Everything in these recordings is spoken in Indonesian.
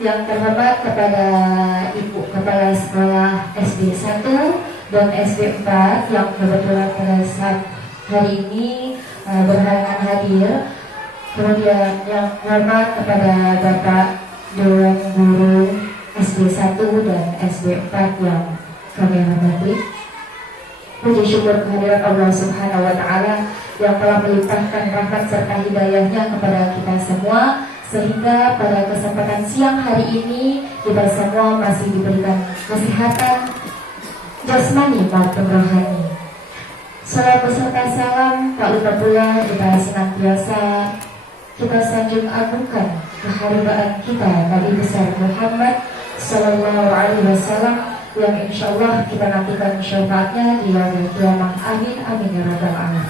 yang terhormat kepada Ibu Kepala Sekolah SD 1 dan SD 4 yang kebetulan pada saat hari ini berhalangan hadir. Kemudian yang terhormat kepada Bapak Dewan Guru SD 1 dan SD 4 yang kami hormati. Puji syukur kehadirat Allah Subhanahu wa Ta'ala yang telah melimpahkan rahmat serta hidayahnya kepada kita semua, sehingga pada kesempatan siang hari ini kita semua masih diberikan kesehatan jasmani maupun rohani. Salam beserta salam tak lupa pula kita senantiasa kita sanjung agungkan keharibaan kita Nabi besar Muhammad Sallallahu Alaihi Wasallam yang insya Allah kita nantikan syafaatnya di yaumul qiyamah. Amin amin ya rabbal alamin.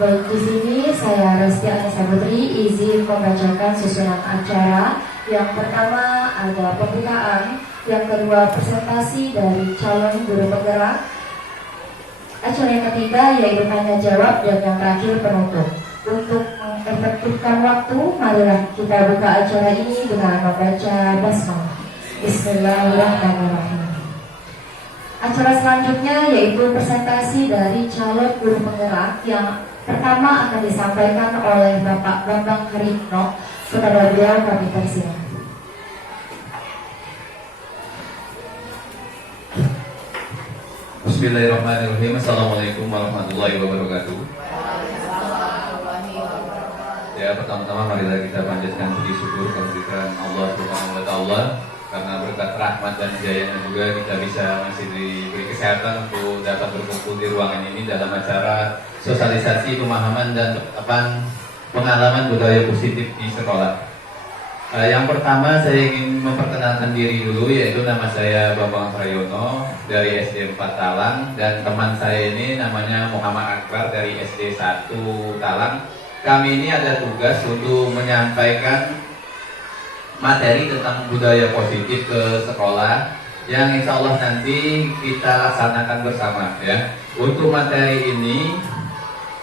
Baik, di sini saya Resti Anissa Putri izin membacakan susunan acara. Yang pertama ada pembukaan, yang kedua presentasi dari calon guru penggerak, acara yang ketiga yaitu tanya jawab, dan yang terakhir penutup. Untuk mengefektifkan waktu, marilah kita buka acara ini dengan membaca basmalah. Bismillahirrahmanirrahim. Acara selanjutnya yaitu presentasi dari calon guru penggerak. Yang pertama akan disampaikan oleh Bapak Bambang Harimno. Kepada beliau kami persilakan. Bismillahirrahmanirrahim. Assalamualaikum warahmatullahi wabarakatuh. Ya, pertama-tama marilah kita panjatkan puji syukur kehadiran Allah Subhanahu wa Ta'ala, karena berkat rahmat dan hidayahnya juga kita bisa masih diberi kesehatan untuk dapat berkumpul di ruangan ini dalam acara sosialisasi pemahaman dan pengalaman budaya positif di sekolah. Yang pertama saya ingin memperkenalkan diri dulu, yaitu nama saya Bambang Prayono dari SD 4 Talang, dan teman saya ini namanya Muhammad Akbar dari SD 1 Talang. Kami ini ada tugas untuk menyampaikan materi tentang budaya positif ke sekolah yang insya Allah nanti kita laksanakan bersama ya. Untuk materi ini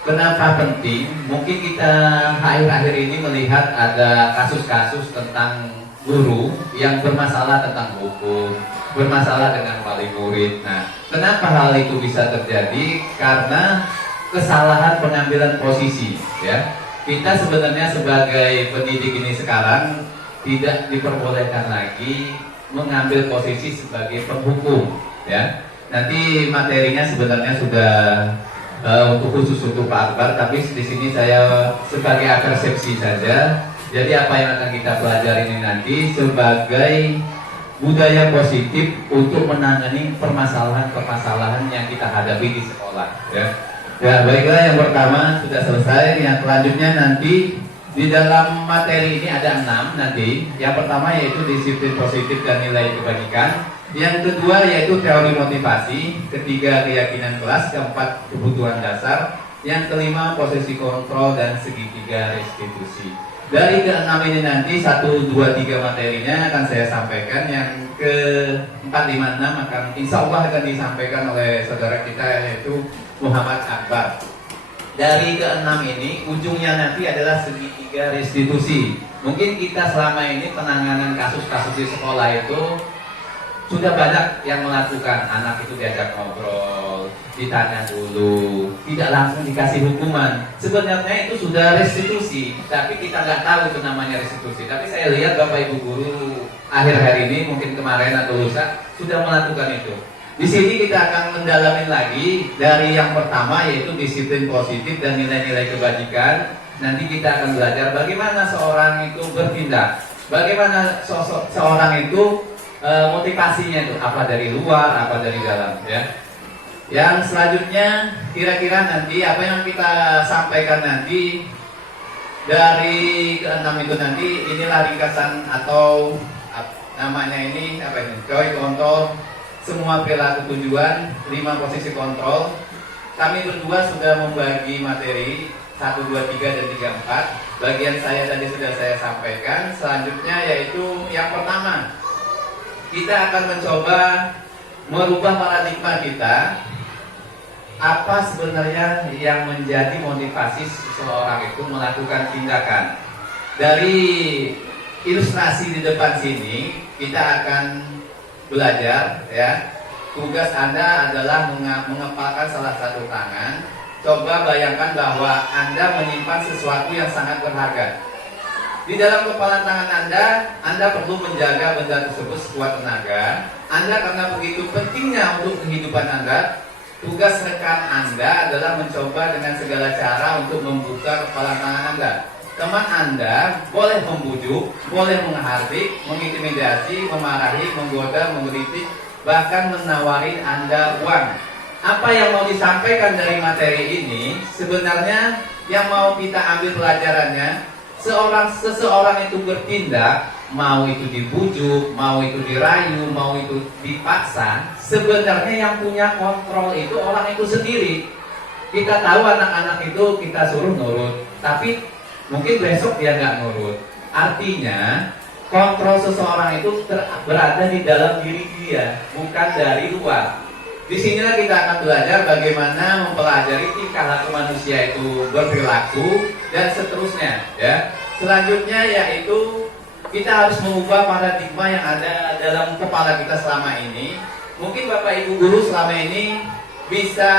kenapa penting? Mungkin kita akhir-akhir ini melihat ada kasus-kasus tentang guru yang bermasalah tentang hukum, bermasalah dengan wali murid. Nah, kenapa hal itu bisa terjadi? Karena kesalahan pengambilan posisi ya. Kita sebenarnya sebagai pendidik ini sekarang tidak diperbolehkan lagi mengambil posisi sebagai penghukum ya. Nanti materinya sebenarnya sudah untuk khusus untuk Pak Akbar, tapi di sini saya sebagai persepsi saja. Jadi apa yang akan kita pelajari ini nanti sebagai budaya positif untuk menangani permasalahan-permasalahan yang kita hadapi di sekolah ya. Ya, baiklah, yang pertama sudah selesai. Yang selanjutnya nanti di dalam materi ini ada 6 nanti. Yang pertama yaitu disiplin positif dan nilai kebajikan. Yang kedua yaitu teori motivasi. Ketiga keyakinan kelas. Keempat kebutuhan dasar. Yang kelima posisi kontrol dan segitiga restitusi. Dari ke-6 ini nanti 1, 2, 3 materinya akan saya sampaikan. Yang ke-4, 5, 6 akan insya Allah akan disampaikan oleh saudara kita yaitu Muhammad Akbar. Dari ke-6 ini ujungnya nanti adalah segitiga restitusi. Mungkin kita selama ini penanganan kasus-kasus di sekolah itu sudah banyak yang melakukan. Anak itu diajak ngobrol, ditanya dulu, tidak langsung dikasih hukuman. Sebenarnya itu sudah restitusi, tapi kita nggak tahu itu namanya restitusi. Tapi saya lihat Bapak Ibu Guru akhir-akhir ini, mungkin kemarin atau lusa, sudah melakukan itu. Di sini kita akan mendalami lagi dari yang pertama yaitu disiplin positif dan nilai-nilai kebajikan. Nanti kita akan belajar bagaimana seorang itu bertindak, bagaimana seorang itu motivasinya itu apa dari luar, apa dari dalam ya. Yang selanjutnya kira-kira nanti apa yang kita sampaikan nanti dari ke-6 itu nanti inilah ringkasan atau namanya ini apa ini? Joy kontrol semua perilaku tujuan, 5 posisi kontrol. Kami berdua sudah membagi materi 1, 2, 3 dan 3, 4. Bagian saya tadi sudah saya sampaikan. Selanjutnya yaitu yang pertama, kita akan mencoba merubah paradigma kita. Apa sebenarnya yang menjadi motivasi seseorang itu melakukan tindakan? Dari ilustrasi di depan sini kita akan belajar ya. Tugas Anda adalah mengepalkan salah satu tangan. Coba bayangkan bahwa Anda menyimpan sesuatu yang sangat berharga. Di dalam kepalan tangan Anda perlu menjaga benda tersebut sekuat tenaga. Anda karena begitu pentingnya untuk kehidupan Anda, tugas rekan Anda adalah mencoba dengan segala cara untuk membuka kepalan tangan Anda. Teman Anda boleh membujuk, boleh menghardik, mengintimidasi, memarahi, menggoda, mengkritik, bahkan menawarin Anda uang. Apa yang mau disampaikan dari materi ini sebenarnya yang mau kita ambil pelajarannya, seseorang itu bertindak, mau itu dibujuk, mau itu dirayu, mau itu dipaksa, sebenarnya yang punya kontrol itu orang itu sendiri. Kita tahu anak-anak itu kita suruh nurut, tapi mungkin besok dia nggak nurut. Artinya kontrol seseorang itu berada di dalam diri dia, bukan dari luar. Di sinilah kita akan belajar bagaimana mempelajari tingkah laku manusia itu berperilaku dan seterusnya. Ya. Selanjutnya yaitu kita harus mengubah paradigma yang ada dalam kepala kita selama ini. Mungkin Bapak Ibu guru selama ini bisa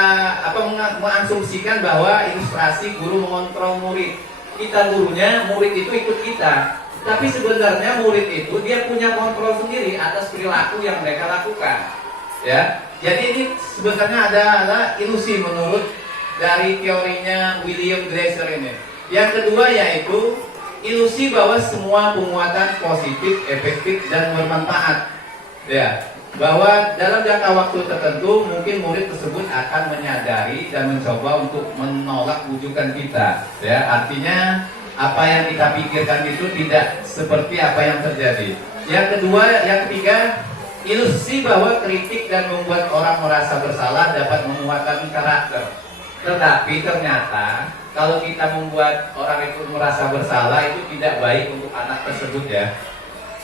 mengasumsikan bahwa ilustrasi guru mengontrol murid. Kita gurunya, murid itu ikut kita. Tapi sebenarnya murid itu dia punya kontrol sendiri atas perilaku yang mereka lakukan. Ya. Jadi ini sebenarnya adalah ilusi menurut dari teorinya William Glasser ini. Yang kedua yaitu ilusi bahwa semua penguatan positif, efektif dan bermanfaat. Ya, bahwa dalam jangka waktu tertentu mungkin murid tersebut akan menyadari dan mencoba untuk menolak bujukan kita. Ya, artinya apa yang kita pikirkan itu tidak seperti apa yang terjadi. Yang ketiga, ilusi bahwa kritik dan membuat orang merasa bersalah dapat menguatkan karakter. Tetapi ternyata kalau kita membuat orang itu merasa bersalah itu tidak baik untuk anak tersebut ya.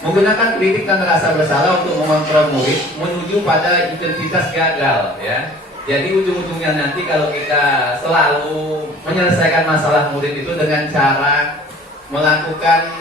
Menggunakan kritik dan rasa bersalah untuk mengontrol murid menuju pada identitas gagal ya. Jadi ujung-ujungnya nanti kalau kita selalu menyelesaikan masalah murid itu dengan cara melakukan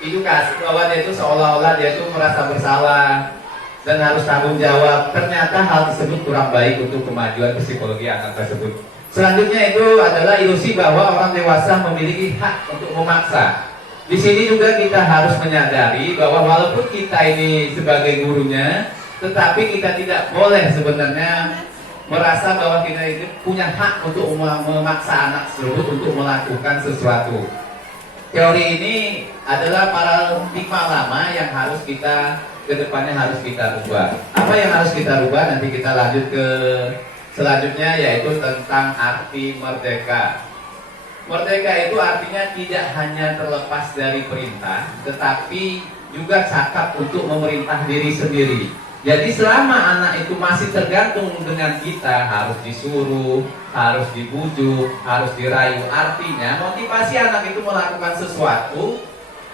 edukasi bahwa dia itu seolah-olah dia itu merasa bersalah dan harus tanggung jawab. Ternyata hal tersebut kurang baik untuk kemajuan psikologi anak tersebut. Selanjutnya itu adalah ilusi bahwa orang dewasa memiliki hak untuk memaksa. Di sini juga kita harus menyadari bahwa walaupun kita ini sebagai gurunya, tetapi kita tidak boleh sebenarnya merasa bahwa kita itu punya hak untuk memaksa anak tersebut untuk melakukan sesuatu. Teori ini adalah paradigma lama yang harus kita kedepannya harus kita rubah. Apa yang harus kita rubah? Nanti kita lanjut ke selanjutnya yaitu tentang arti merdeka. Merdeka itu artinya tidak hanya terlepas dari perintah, tetapi juga cakap untuk memerintah diri sendiri. Jadi selama anak itu masih tergantung dengan kita, harus disuruh, harus dibujuk, harus dirayu. Artinya motivasi anak itu melakukan sesuatu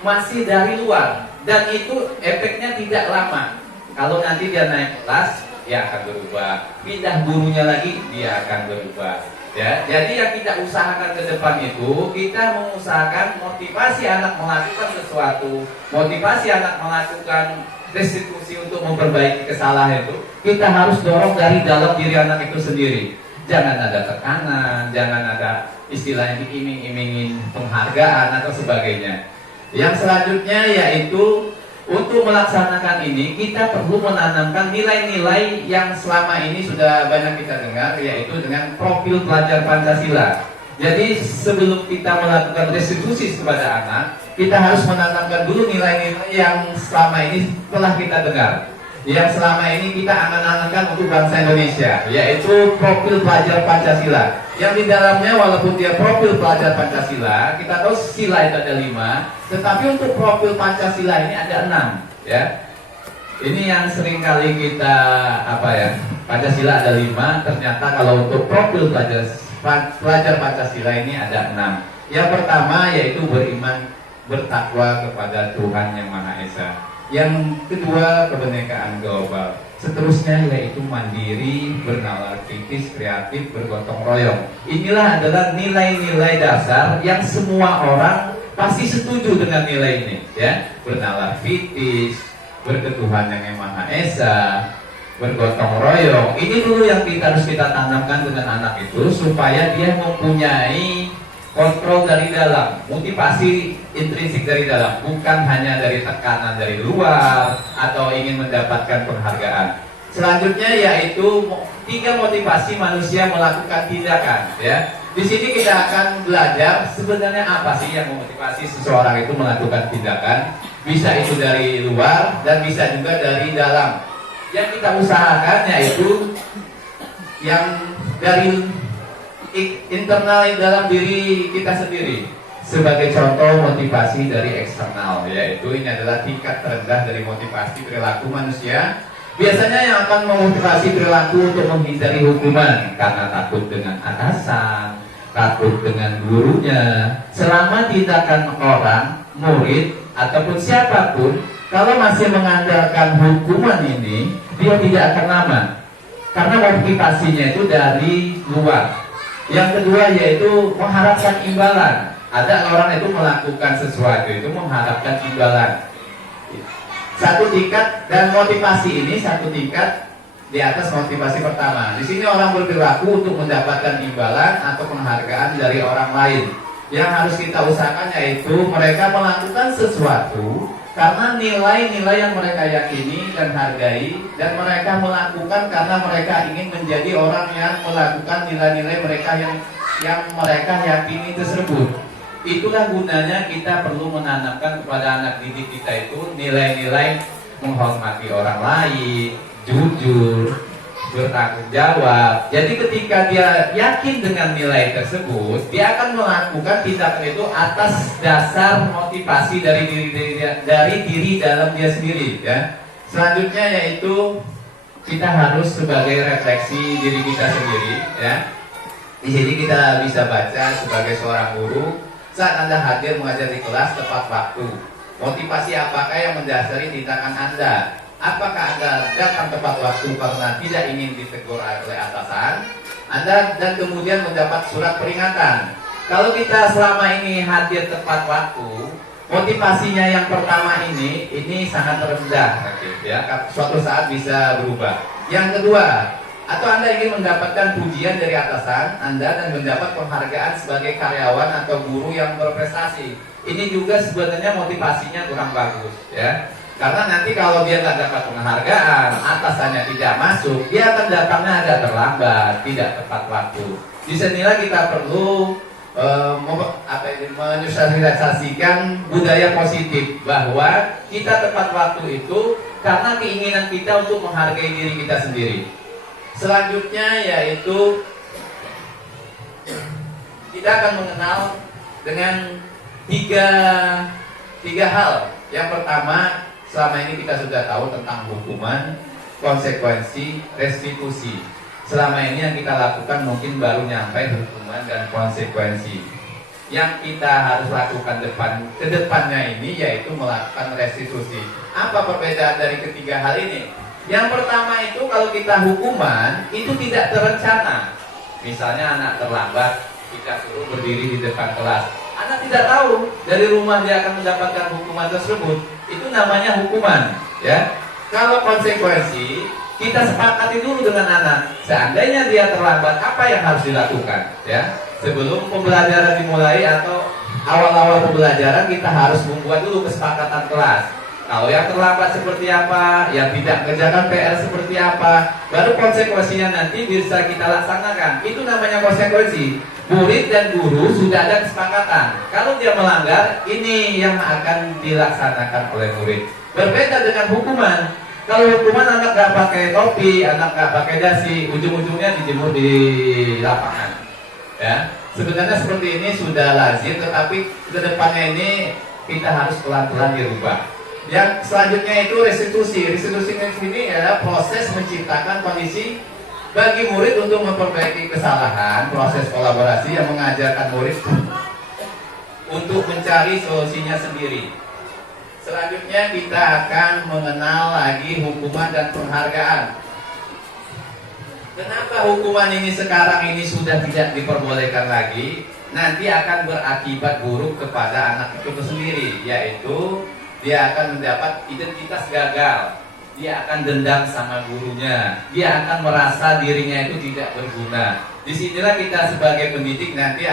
masih dari luar. Dan itu efeknya tidak lama. Kalau nanti dia naik kelas, dia akan berubah. Pindah gurunya lagi, dia akan berubah. Ya, jadi yang kita usahakan ke depan itu, kita mengusahakan motivasi anak melakukan sesuatu, motivasi anak melakukan restitusi untuk memperbaiki kesalahan itu, kita harus dorong dari dalam diri anak itu sendiri. Jangan ada tekanan, jangan ada istilahnya diiming-imingin penghargaan atau sebagainya. Yang selanjutnya yaitu untuk melaksanakan ini kita perlu menanamkan nilai-nilai yang selama ini sudah banyak kita dengar, yaitu dengan profil pelajar Pancasila. Jadi sebelum kita melakukan restitusi kepada anak, kita harus menanamkan dulu nilai-nilai yang selama ini telah kita dengar, yang selama ini kita angan-angankan untuk bangsa Indonesia, yaitu profil pelajar Pancasila. Yang di dalamnya walaupun dia profil pelajar Pancasila, kita tahu sila itu ada 5, tetapi untuk profil Pancasila ini ada 6 ya. Ini yang sering kali kita Pancasila ada 5, ternyata kalau untuk profil pelajar Pancasila ini ada 6. Yang pertama yaitu beriman bertakwa kepada Tuhan Yang Maha Esa. Yang kedua kebinekaan global. Seterusnya yaitu mandiri, bernalar kritis, kreatif, bergotong royong. Inilah adalah nilai-nilai dasar yang semua orang pasti setuju dengan nilai ini, ya. Bernalar fitis, berketuhanan yang Maha Esa, bergotong royong. Ini dulu yang harus kita tanamkan dengan anak itu supaya dia mempunyai kontrol dari dalam, motivasi intrinsik dari dalam, bukan hanya dari tekanan dari luar atau ingin mendapatkan penghargaan. Selanjutnya yaitu 3 motivasi manusia melakukan tindakan, ya. Di sini kita akan belajar sebenarnya apa sih yang memotivasi seseorang itu melakukan tindakan. Bisa itu dari luar dan bisa juga dari dalam. Yang kita usahakan yaitu yang dari internal dalam diri kita sendiri. Sebagai contoh motivasi dari eksternal, yaitu ini adalah tingkat terendah dari motivasi perilaku manusia. Biasanya yang akan memotivasi perilaku untuk menghindari hukuman karena takut dengan atasan, takut dengan gurunya. Selama tindakan orang, murid, ataupun siapapun, kalau masih mengandalkan hukuman ini, dia tidak akan lama. Karena motivasinya itu dari luar. Yang kedua yaitu mengharapkan imbalan. Ada orang itu melakukan sesuatu itu mengharapkan imbalan. Satu tingkat, dan motivasi ini satu tingkat di atas motivasi pertama. Di sini orang berperilaku untuk mendapatkan imbalan atau penghargaan dari orang lain. Yang harus kita usahakan yaitu mereka melakukan sesuatu karena nilai-nilai yang mereka yakini dan hargai, dan mereka melakukan karena mereka ingin menjadi orang yang melakukan nilai-nilai mereka yang mereka yakini tersebut. Itulah gunanya kita perlu menanamkan kepada anak didik kita itu nilai-nilai menghormati orang lain, jujur, bertanggung jawab. Jadi ketika dia yakin dengan nilai tersebut, dia akan melakukan tindakan itu atas dasar motivasi dari diri dalam dia sendiri, ya. Selanjutnya yaitu kita harus sebagai refleksi diri kita sendiri, ya. Di sini kita bisa baca sebagai seorang guru, saat Anda hadir mengajar di kelas tepat waktu. Motivasi apakah yang mendasari tindakan Anda? Apakah Anda datang tepat waktu karena tidak ingin ditegur oleh atasan Anda dan kemudian mendapat surat peringatan? Kalau kita selama ini hadir tepat waktu, motivasinya yang pertama ini sangat rendah, ya. Suatu saat bisa berubah. Yang kedua, atau Anda ingin mendapatkan pujian dari atasan Anda dan mendapat penghargaan sebagai karyawan atau guru yang berprestasi. Ini juga sebenarnya motivasinya kurang bagus, ya. Karena nanti kalau dia nggak dapat penghargaan, atasannya tidak masuk, dia akan datangnya agak terlambat, tidak tepat waktu. Di sinilah kita perlu menyosialisasikan budaya positif bahwa kita tepat waktu itu karena keinginan kita untuk menghargai diri kita sendiri. Selanjutnya yaitu kita akan mengenal dengan tiga hal. Yang pertama, selama ini kita sudah tahu tentang hukuman, konsekuensi, restitusi. Selama ini yang kita lakukan mungkin baru nyampe hukuman dan konsekuensi. Yang kita harus lakukan ke depannya ini yaitu melakukan restitusi. Apa perbedaan dari ketiga hal ini? Yang pertama itu kalau kita hukuman itu tidak terencana. Misalnya anak terlambat, kita suruh berdiri di depan kelas. Anak tidak tahu dari rumah dia akan mendapatkan hukuman tersebut. Itu namanya hukuman, ya. Kalau konsekuensi, kita sepakati dulu dengan anak. Seandainya dia terlambat, apa yang harus dilakukan, ya? Sebelum pembelajaran dimulai atau awal-awal pembelajaran kita harus membuat dulu kesepakatan kelas. Kalau yang terlambat seperti apa, yang tidak mengerjakan PR seperti apa, baru konsekuensinya nanti bisa kita laksanakan. Itu namanya konsekuensi. Murid dan guru sudah ada kesepakatan. Kalau dia melanggar, ini yang akan dilaksanakan oleh murid. Berbeda dengan hukuman. Kalau hukuman anak nggak pakai topi, anak nggak pakai dasi, ujung-ujungnya dijemur di lapangan. Ya, sebenarnya seperti ini sudah lazim, tetapi ke depannya ini kita harus pelan-pelan dirubah. Yang selanjutnya itu restitusi. Restitusi ini adalah proses menciptakan kondisi bagi murid untuk memperbaiki kesalahan, proses kolaborasi yang mengajarkan murid untuk mencari solusinya sendiri. Selanjutnya kita akan mengenal lagi hukuman dan penghargaan. Kenapa hukuman ini sekarang ini sudah tidak diperbolehkan lagi? nanti akan berakibat buruk kepada anak itu sendiri, yaitu dia akan mendapat identitas gagal, dia akan dendam sama gurunya, dia akan merasa dirinya itu tidak berguna. Disinilah kita sebagai pendidik nanti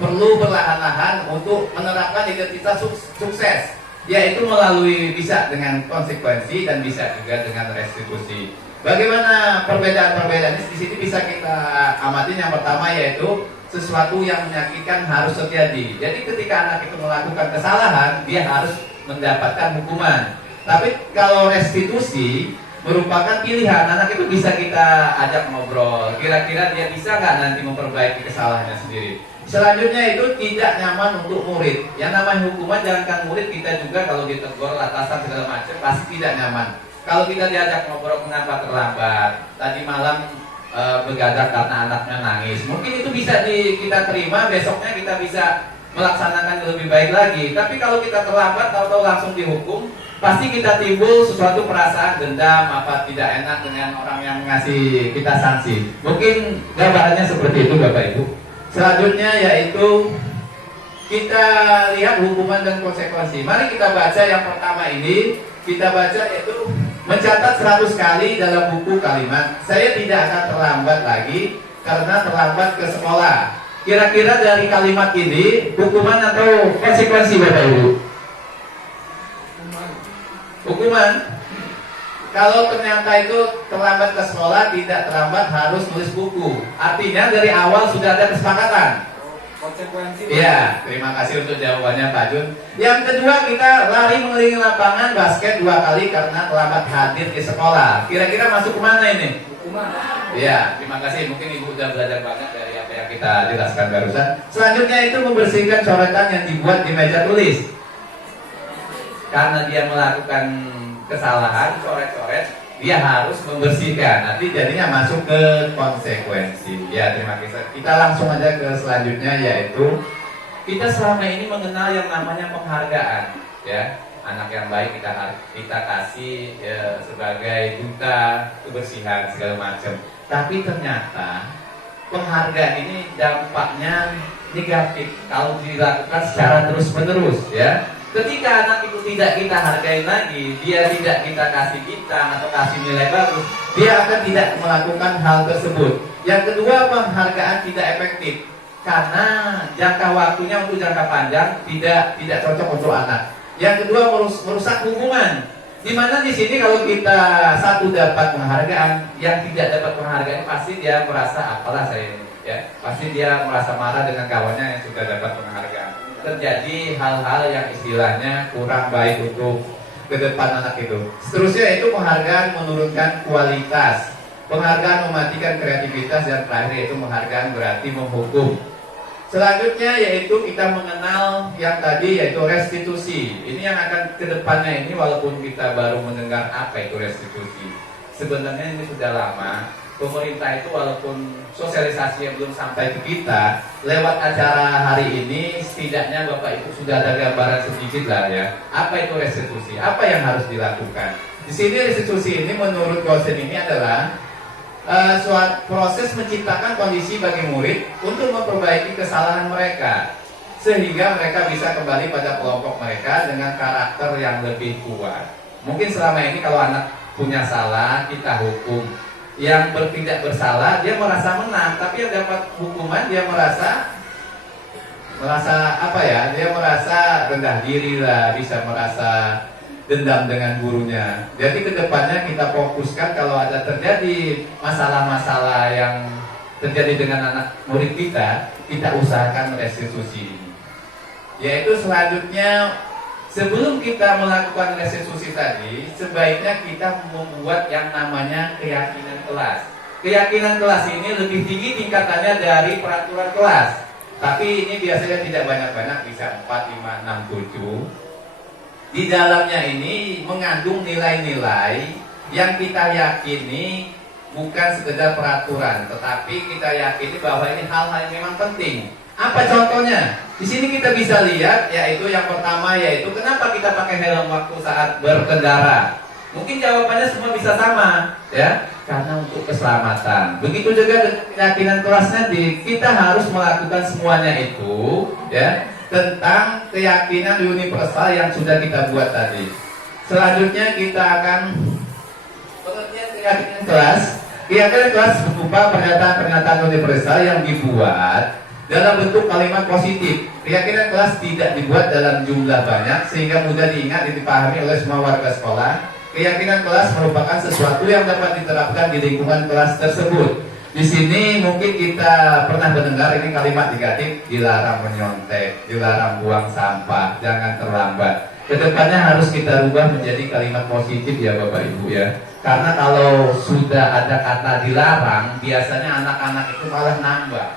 perlu perlahan-lahan untuk menerapkan identitas sukses, yaitu melalui bisa dengan konsekuensi dan bisa juga dengan restitusi. Bagaimana perbedaan-perbedaan di sini bisa kita amati. Yang pertama yaitu sesuatu yang menyakitkan harus terjadi. Jadi ketika anak itu melakukan kesalahan, dia harus mendapatkan hukuman. Tapi kalau restitusi merupakan pilihan, anak itu bisa kita ajak ngobrol. Kira-kira dia bisa nggak nanti memperbaiki kesalahannya sendiri. Selanjutnya itu tidak nyaman untuk murid. Yang namanya hukuman, jangankan murid, kita juga kalau ditegur atasan segala macam pasti tidak nyaman. Kalau kita diajak ngobrol kenapa terlambat, tadi malam begadang karena anaknya nangis, mungkin itu bisa kita terima, besoknya kita bisa melaksanakan lebih baik lagi. Tapi kalau kita terlambat, tahu-tahu langsung dihukum, pasti kita timbul sesuatu perasaan dendam, apa tidak enak dengan orang yang ngasih kita sanksi. Mungkin gambarannya seperti itu Bapak Ibu. Selanjutnya yaitu kita lihat hukuman dan konsekuensi. Mari kita baca yang pertama ini. Kita baca yaitu mencatat 100 kali dalam buku kalimat saya tidak akan terlambat lagi karena terlambat ke sekolah. Kira-kira dari kalimat ini hukuman atau konsekuensi Bapak Ibu? Hukuman. Kalau ternyata itu terlambat ke sekolah, tidak terlambat harus nulis buku. Artinya dari awal sudah ada kesepakatan. Konsekuensi. Iya, terima kasih untuk jawabannya Pak Jun. Yang kedua, kita lari mengelilingi lapangan basket 2 kali karena terlambat hadir di sekolah. Kira-kira masuk kemana ini? Hukuman. Iya, terima kasih. Mungkin Ibu sudah belajar banyak dari apa yang kita jelaskan barusan. Selanjutnya itu membersihkan coretan yang dibuat di meja tulis. Karena dia melakukan kesalahan, coret-coret, dia harus membersihkan. Nanti jadinya masuk ke konsekuensi. Ya, terima kasih. Kita langsung aja ke selanjutnya, yaitu kita selama ini mengenal yang namanya penghargaan. Ya, anak yang baik kita kasih ya, sebagai duta kebersihan segala macam. Tapi ternyata penghargaan ini dampaknya negatif kalau dilakukan secara terus-menerus. Ya. Ketika anak itu tidak kita hargai lagi, dia tidak kita kasih bintang atau kasih nilai bagus, dia akan tidak melakukan hal tersebut. Yang kedua, penghargaan tidak efektif karena jangka waktunya untuk jangka panjang tidak cocok untuk anak. Yang kedua, merusak hubungan. Dimana di sini kalau kita satu dapat penghargaan, yang tidak dapat penghargaan pasti dia merasa apalah saya ini, ya pasti dia merasa marah dengan kawannya yang sudah dapat penghargaan. Terjadi hal-hal yang istilahnya kurang baik untuk ke depan anak itu. Seterusnya itu penghargaan menurunkan kualitas. Penghargaan mematikan kreativitas, dan terakhir yaitu penghargaan berarti menghukum. Selanjutnya yaitu kita mengenal yang tadi yaitu restitusi. Ini yang akan ke depannya ini, walaupun kita baru mendengar apa itu restitusi. Sebenarnya ini sudah lama. Pemerintah itu walaupun sosialisasi yang belum sampai ke kita, lewat acara hari ini setidaknya Bapak Ibu sudah ada gambaran sedikit lah ya. Apa itu restitusi? Apa yang harus dilakukan? Di sini restitusi ini menurut dosen ini adalah suatu proses menciptakan kondisi bagi murid untuk memperbaiki kesalahan mereka sehingga mereka bisa kembali pada kelompok mereka dengan karakter yang lebih kuat. Mungkin selama ini kalau anak punya salah kita hukum, yang tidak bersalah dia merasa menang, tapi yang dapat hukuman dia merasa apa ya? Dia merasa rendah diri lah, bisa merasa dendam dengan gurunya. Jadi kedepannya kita fokuskan kalau ada terjadi masalah-masalah yang terjadi dengan anak murid kita usahakan restitusi ini. Yaitu selanjutnya, sebelum kita melakukan restitusi tadi, sebaiknya kita membuat yang namanya keyakinan kelas. Keyakinan kelas ini lebih tinggi tingkatannya dari peraturan kelas. Tapi ini biasanya tidak banyak-banyak, bisa 4, 5, 6, 7. Di dalamnya ini mengandung nilai-nilai yang kita yakini bukan sekedar peraturan, tetapi kita yakini bahwa ini hal-hal yang memang penting. Apa contohnya? Di sini kita bisa lihat, yaitu yang pertama yaitu kenapa kita pakai helm waktu saat berkendara. Mungkin jawabannya semua bisa sama, ya, karena untuk keselamatan. Begitu juga dengan keyakinan kelas nanti, kita harus melakukan semuanya itu, ya, tentang keyakinan universal yang sudah kita buat tadi. Selanjutnya kita akan pengertian keyakinan kelas. Keyakinan kelas berupa pernyataan-pernyataan universal yang dibuat dalam bentuk kalimat positif. Keyakinan kelas tidak dibuat dalam jumlah banyak sehingga mudah diingat dan dipahami oleh semua warga sekolah. Keyakinan kelas merupakan sesuatu yang dapat diterapkan di lingkungan kelas tersebut. Di sini mungkin kita pernah mendengar ini kalimat negatif, dilarang menyontek, dilarang buang sampah, jangan terlambat. Kedepannya harus kita rubah menjadi kalimat positif ya Bapak Ibu ya. Karena kalau sudah ada kata dilarang, biasanya anak-anak itu malah nambah.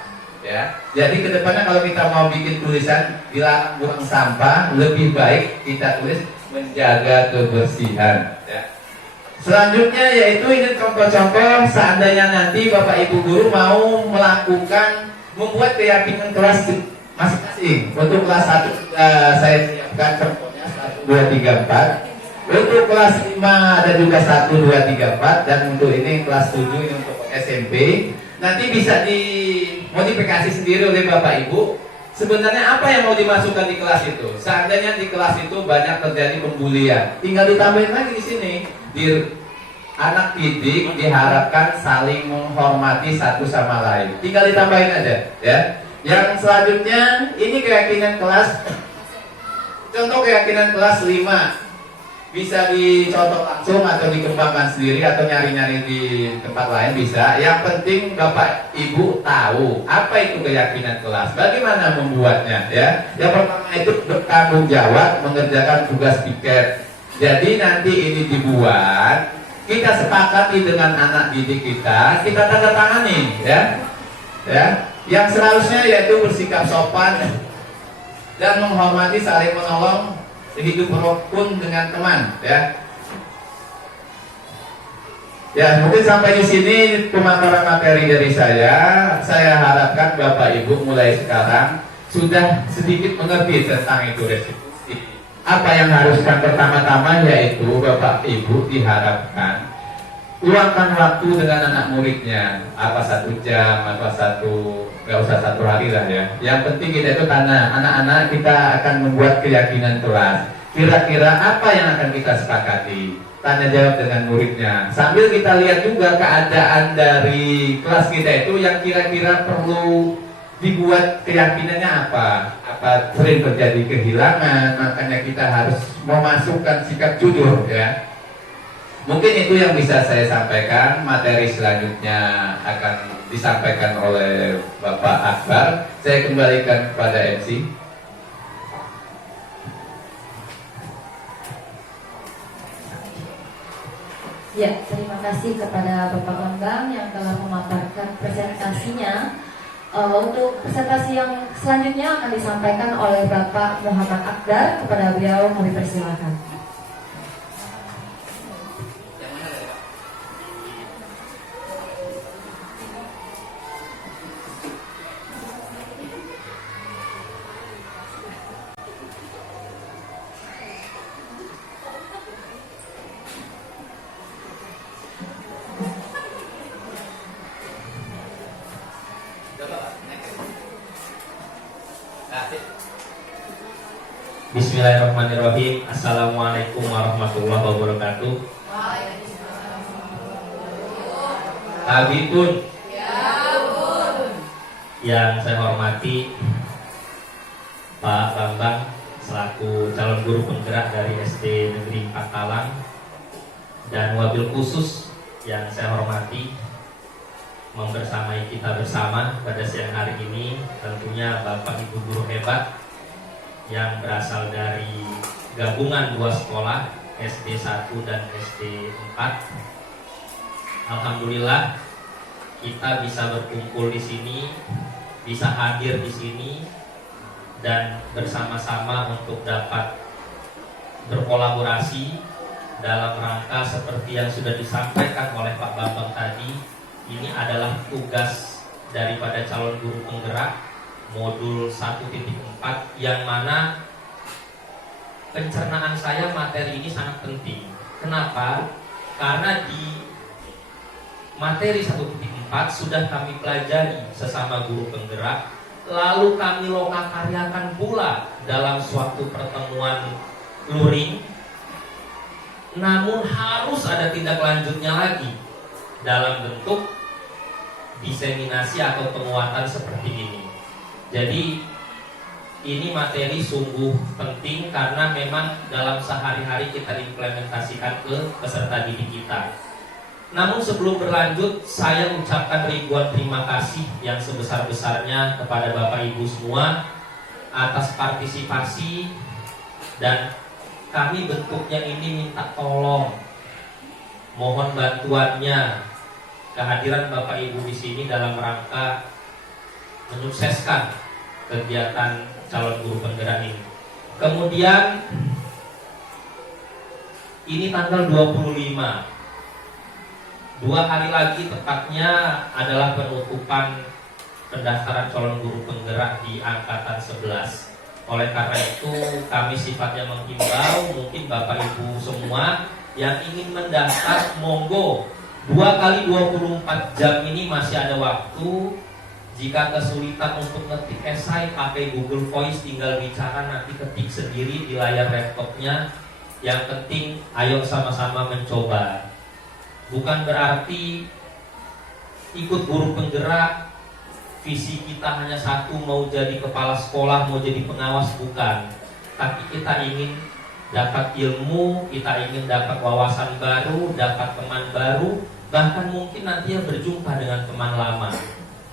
Ya, jadi kedepannya kalau kita mau bikin tulisan dilarang buang sampah, lebih baik kita tulis menjaga kebersihan. Ya. Selanjutnya yaitu ini contoh-contoh seandainya nanti Bapak Ibu guru mau melakukan membuat keyakinan kelas masing-masing. Untuk kelas 1 saya siapkan contohnya 1, 2, 3, 4. Untuk kelas 5 ada juga 1, 2, 3, 4. Dan untuk ini kelas 7 ini untuk SMP. Nanti bisa dimodifikasi sendiri oleh Bapak Ibu. Sebenarnya apa yang mau dimasukkan di kelas itu? Seandainya di kelas itu banyak terjadi pembulian, tinggal ditambahin lagi di sini. Anak didik diharapkan saling menghormati satu sama lain. Tinggal ditambahin aja, ya. Yang selanjutnya ini keyakinan kelas. Contoh keyakinan kelas 5. Bisa dicontoh langsung atau dikembangkan sendiri atau nyari-nyari di tempat lain bisa. Yang penting Bapak Ibu tahu apa itu keyakinan kelas, bagaimana membuatnya ya. Yang pertama itu bertanggung jawab mengerjakan tugas piket. Jadi nanti ini dibuat, kita sepakati dengan anak didik kita tanda tangani ya. Ya. Yang seharusnya yaitu bersikap sopan dan menghormati, saling menolong, hidup rukun dengan teman ya. Ya, mungkin sampai di sini pemaparan materi dari saya. Saya harapkan Bapak Ibu mulai sekarang sudah sedikit mengerti tentang itu restitusi. Apa yang haruskan pertama-tama yaitu Bapak Ibu diharapkan luangkan waktu dengan anak muridnya, apa 1 jam, apa nggak usah 1 hari lah ya. Yang penting kita itu tanya, anak-anak kita akan membuat keyakinan kelas. Kira-kira apa yang akan kita sepakati? Tanya jawab dengan muridnya. Sambil kita lihat juga keadaan dari kelas kita itu yang kira-kira perlu dibuat keyakinannya apa. Apa sering terjadi kehilangan, makanya kita harus memasukkan sikap jujur ya. Mungkin itu yang bisa saya sampaikan. Materi selanjutnya akan disampaikan oleh Bapak Akbar. Saya kembalikan kepada MC. Ya, terima kasih kepada Bapak Bambang yang telah memaparkan presentasinya. Untuk presentasi yang selanjutnya akan disampaikan oleh Bapak Muhammad Akbar. Kepada beliau kami persilakan. Bismillahirrahmanirrahim. Assalamualaikum warahmatullahi wabarakatuh. Habibun yang saya hormati Pak Bambang selaku calon guru penggerak dari SD Negeri 4 Talang, dan wabil khusus yang saya hormati membersamai kita bersama pada siang hari ini tentunya Bapak Ibu guru hebat yang berasal dari gabungan 2 sekolah SD 1 dan SD 4. Alhamdulillah kita bisa berkumpul di sini, bisa hadir di sini dan bersama-sama untuk dapat berkolaborasi dalam rangka seperti yang sudah disampaikan oleh Pak Bambang tadi. Ini adalah tugas daripada calon guru penggerak modul 1.4 yang mana pencernaan saya materi ini sangat penting Kenapa? Karena di materi 1.4 sudah kami pelajari sesama guru penggerak, lalu kami lokakaryakan pula dalam suatu pertemuan luring. Namun harus ada tindak lanjutnya lagi dalam bentuk diseminasi atau penguatan seperti ini. Jadi ini materi sungguh penting karena memang dalam sehari-hari kita implementasikan ke peserta didik kita. Namun sebelum berlanjut, saya ucapkan ribuan terima kasih yang sebesar-besarnya kepada Bapak Ibu semua atas partisipasi, dan kami bentuknya ini minta tolong, mohon bantuannya, kehadiran Bapak Ibu di sini dalam rangka menyukseskan kegiatan calon guru penggerak ini. Kemudian ini tanggal 25, 2 hari lagi tepatnya adalah penutupan pendaftaran calon guru penggerak di angkatan 11. Oleh karena itu kami sifatnya menghimbau, mungkin Bapak Ibu semua yang ingin mendaftar, monggo 2 kali 24 jam ini masih ada waktu. Jika kesulitan untuk ngetik esai, pakai Google Voice, tinggal bicara, nanti ketik sendiri di layar laptopnya. Yang penting ayo sama-sama mencoba. Bukan berarti ikut guru penggerak visi kita hanya satu, mau jadi kepala sekolah, mau jadi pengawas, bukan. Tapi kita ingin dapat ilmu, kita ingin dapat wawasan baru, dapat teman baru, bahkan mungkin nantinya berjumpa dengan teman lama.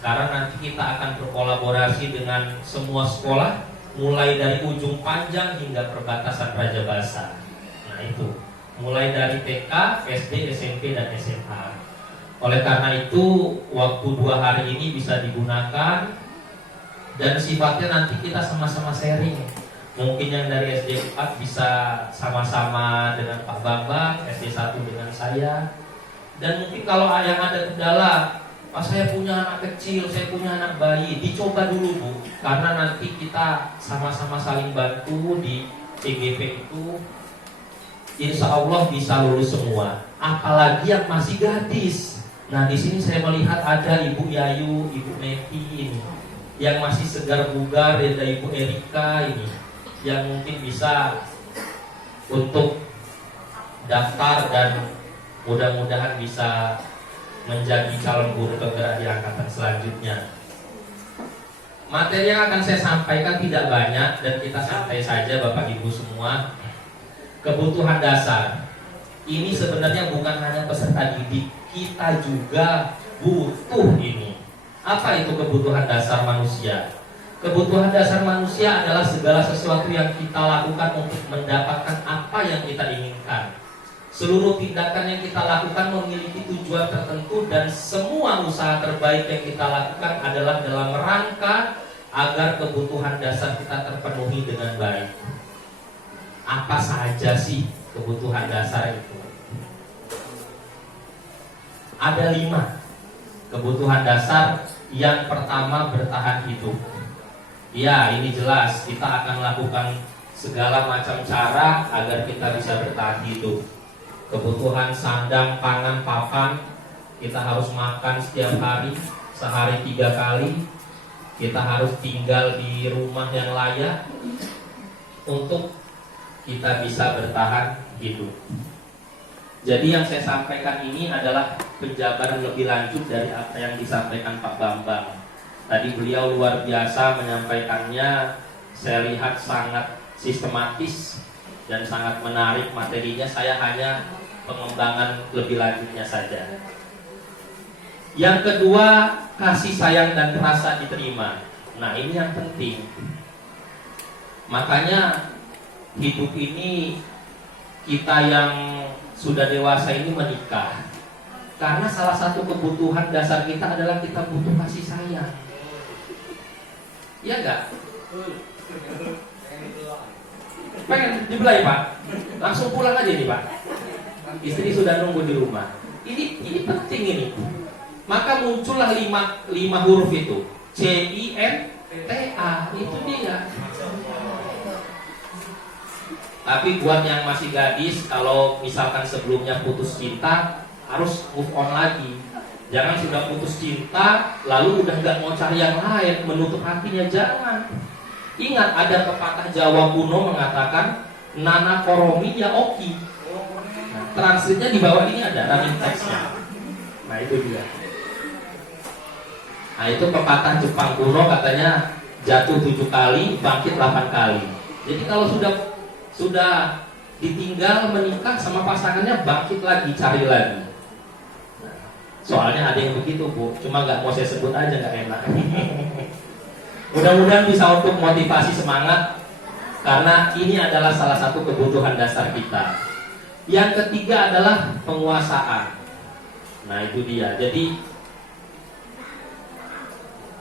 Karena nanti kita akan berkolaborasi dengan semua sekolah, mulai dari ujung Panjang hingga perbatasan Raja Basa. Nah itu, mulai dari TK, SD, SMP, dan SMA. Oleh karena itu, waktu 2 hari ini bisa digunakan, dan sifatnya nanti kita sama-sama sharing. Mungkin yang dari SD 4 bisa sama-sama dengan Pak Bambang, SD 1 dengan saya. Dan mungkin kalau yang ada kendala, Pak saya punya anak kecil, saya punya anak bayi, dicoba dulu Bu. Karena nanti kita sama-sama saling bantu di TGP itu, insya Allah bisa lulus semua. Apalagi yang masih gadis. Nah di sini saya melihat ada Ibu Yayu, Ibu Neti ini, yang masih segar bugar, ada Ibu Erika ini, yang mungkin bisa untuk daftar dan mudah-mudahan bisa menjadi calon guru penggerak di angkatan selanjutnya. Materi yang akan saya sampaikan tidak banyak dan kita santai saja Bapak Ibu semua. Kebutuhan dasar ini sebenarnya bukan hanya peserta didik, kita juga butuh ini. Apa itu kebutuhan dasar manusia? Kebutuhan dasar manusia adalah segala sesuatu yang kita lakukan untuk mendapatkan apa yang kita inginkan. Seluruh tindakan yang kita lakukan memiliki tujuan tertentu, dan semua usaha terbaik yang kita lakukan adalah dalam rangka agar kebutuhan dasar kita terpenuhi dengan baik. Apa saja sih kebutuhan dasar itu? Ada 5 kebutuhan dasar. Yang pertama, bertahan hidup. Ya, ini jelas kita akan melakukan segala macam cara agar kita bisa bertahan hidup. Kebutuhan sandang, pangan, papan, kita harus makan setiap hari, sehari 3 kali. Kita harus tinggal di rumah yang layak untuk kita bisa bertahan hidup. Jadi yang saya sampaikan ini adalah penjabaran lebih lanjut dari apa yang disampaikan Pak Bambang. Tadi beliau luar biasa menyampaikannya, saya lihat sangat sistematis dan sangat menarik materinya. Saya hanya pengembangan lebih lanjutnya saja. Yang kedua, kasih sayang dan rasa diterima. Nah ini yang penting. Makanya hidup ini, kita yang sudah dewasa ini menikah, karena salah satu kebutuhan dasar kita adalah kita butuh kasih sayang. Iya enggak? Pengen dibelai Pak? Langsung pulang aja nih Pak. Istri sudah nunggu di rumah. Ini penting ini. Maka muncullah 5 huruf itu. CINTA, itu dia. Tapi buat yang masih gadis, kalau misalkan sebelumnya putus cinta, harus move on lagi. Jangan sudah putus cinta lalu udah nggak mau cari yang lain, menutup hatinya, jangan. Ingat, ada pepatah Jawa kuno mengatakan nana koromi ya oki. Nah, transitnya di bawah ini ada running text-nya. Nah itu dia. Nah itu pepatah Jepang kuno, katanya jatuh 7 kali, bangkit 8 kali. Jadi kalau sudah ditinggal menikah sama pasangannya, bangkit lagi, cari lagi. Nah, soalnya ada yang begitu Bu, cuma nggak mau saya sebut aja, nggak enak. Mudah-mudahan bisa untuk motivasi semangat, karena ini adalah salah satu kebutuhan dasar kita. Yang ketiga adalah penguasaan. Nah itu dia. Jadi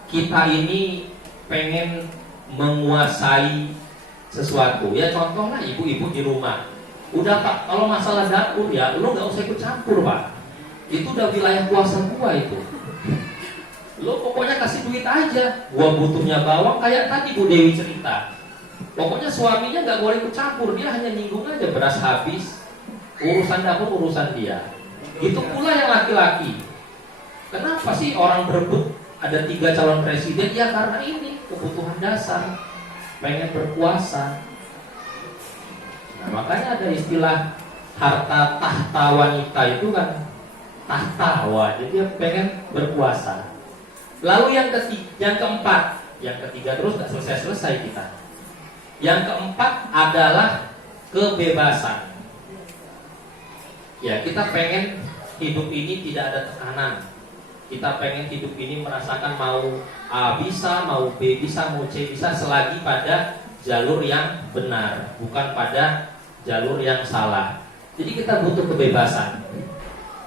kita ini pengen menguasai sesuatu. Ya contohnya ibu-ibu di rumah. Udah Pak, kalau masalah dapur ya lo nggak usah ikut campur Pak. Itu udah wilayah kuasa gua itu. Lo pokoknya kasih duit aja. Gua butuhnya bawang, kayak tadi Bu Dewi cerita. Pokoknya suaminya nggak boleh ikut campur, dia hanya nyinggung aja, beras habis, urusan dapur urusan dia. Itu pula yang laki-laki. Kenapa sih orang berebut ada 3 calon presiden? Ya karena ini kebutuhan dasar, pengen berkuasa. Nah makanya ada istilah harta tahta wanita itu kan tahta, wah, jadi dia pengen berkuasa. Lalu yang keempat, yang ketiga terus gak selesai kita. Yang keempat adalah kebebasan. Ya kita pengen hidup ini tidak ada tekanan. Kita pengen hidup ini merasakan mau A bisa, mau B bisa, mau C bisa, selagi pada jalur yang benar, bukan pada jalur yang salah. Jadi kita butuh kebebasan.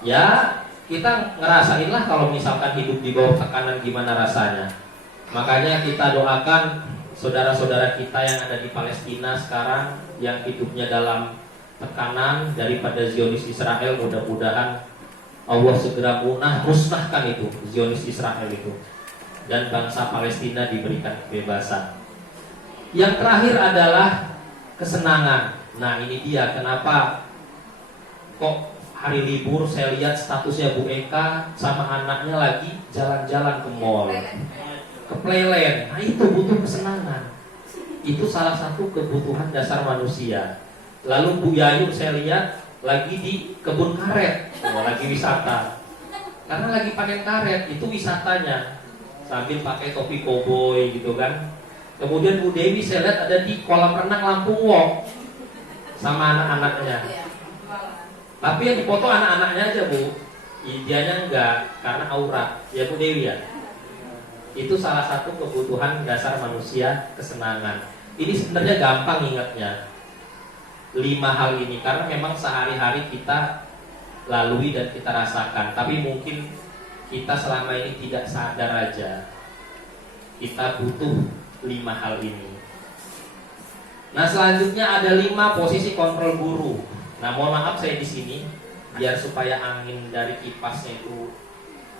Ya kita ngerasain lah kalau misalkan hidup di bawah tekanan gimana rasanya. Makanya kita doakan saudara-saudara kita yang ada di Palestina sekarang, yang hidupnya dalam tekanan daripada Zionis Israel, mudah-mudahan Allah segera musnahkan itu Zionis Israel itu, dan bangsa Palestina diberikan kebebasan. Yang terakhir adalah kesenangan. Nah ini dia kenapa kok hari libur saya lihat statusnya Bu Eka sama anaknya lagi jalan-jalan ke mall, ke playland. Nah itu butuh kesenangan. Itu salah satu kebutuhan dasar manusia. Lalu Bu Yayu saya lihat lagi di kebun karet, lagi wisata. Karena lagi panen karet, itu wisatanya. Sambil pakai topi koboi gitu kan. Kemudian Bu Dewi saya lihat ada di kolam renang Lampung Walk sama anak-anaknya. Tapi yang dipoto anak-anaknya aja Bu, Dianya enggak, karena aurat. Ya Bu Dewi ya. Itu salah satu kebutuhan dasar manusia, kesenangan. Ini sebenarnya gampang ingatnya, 5 hal ini, karena memang sehari-hari kita lalui dan kita rasakan. Tapi mungkin kita selama ini tidak sadar aja kita butuh 5 hal ini. Nah selanjutnya ada 5 posisi kontrol guru. Nah mohon maaf saya di sini biar supaya angin dari kipasnya itu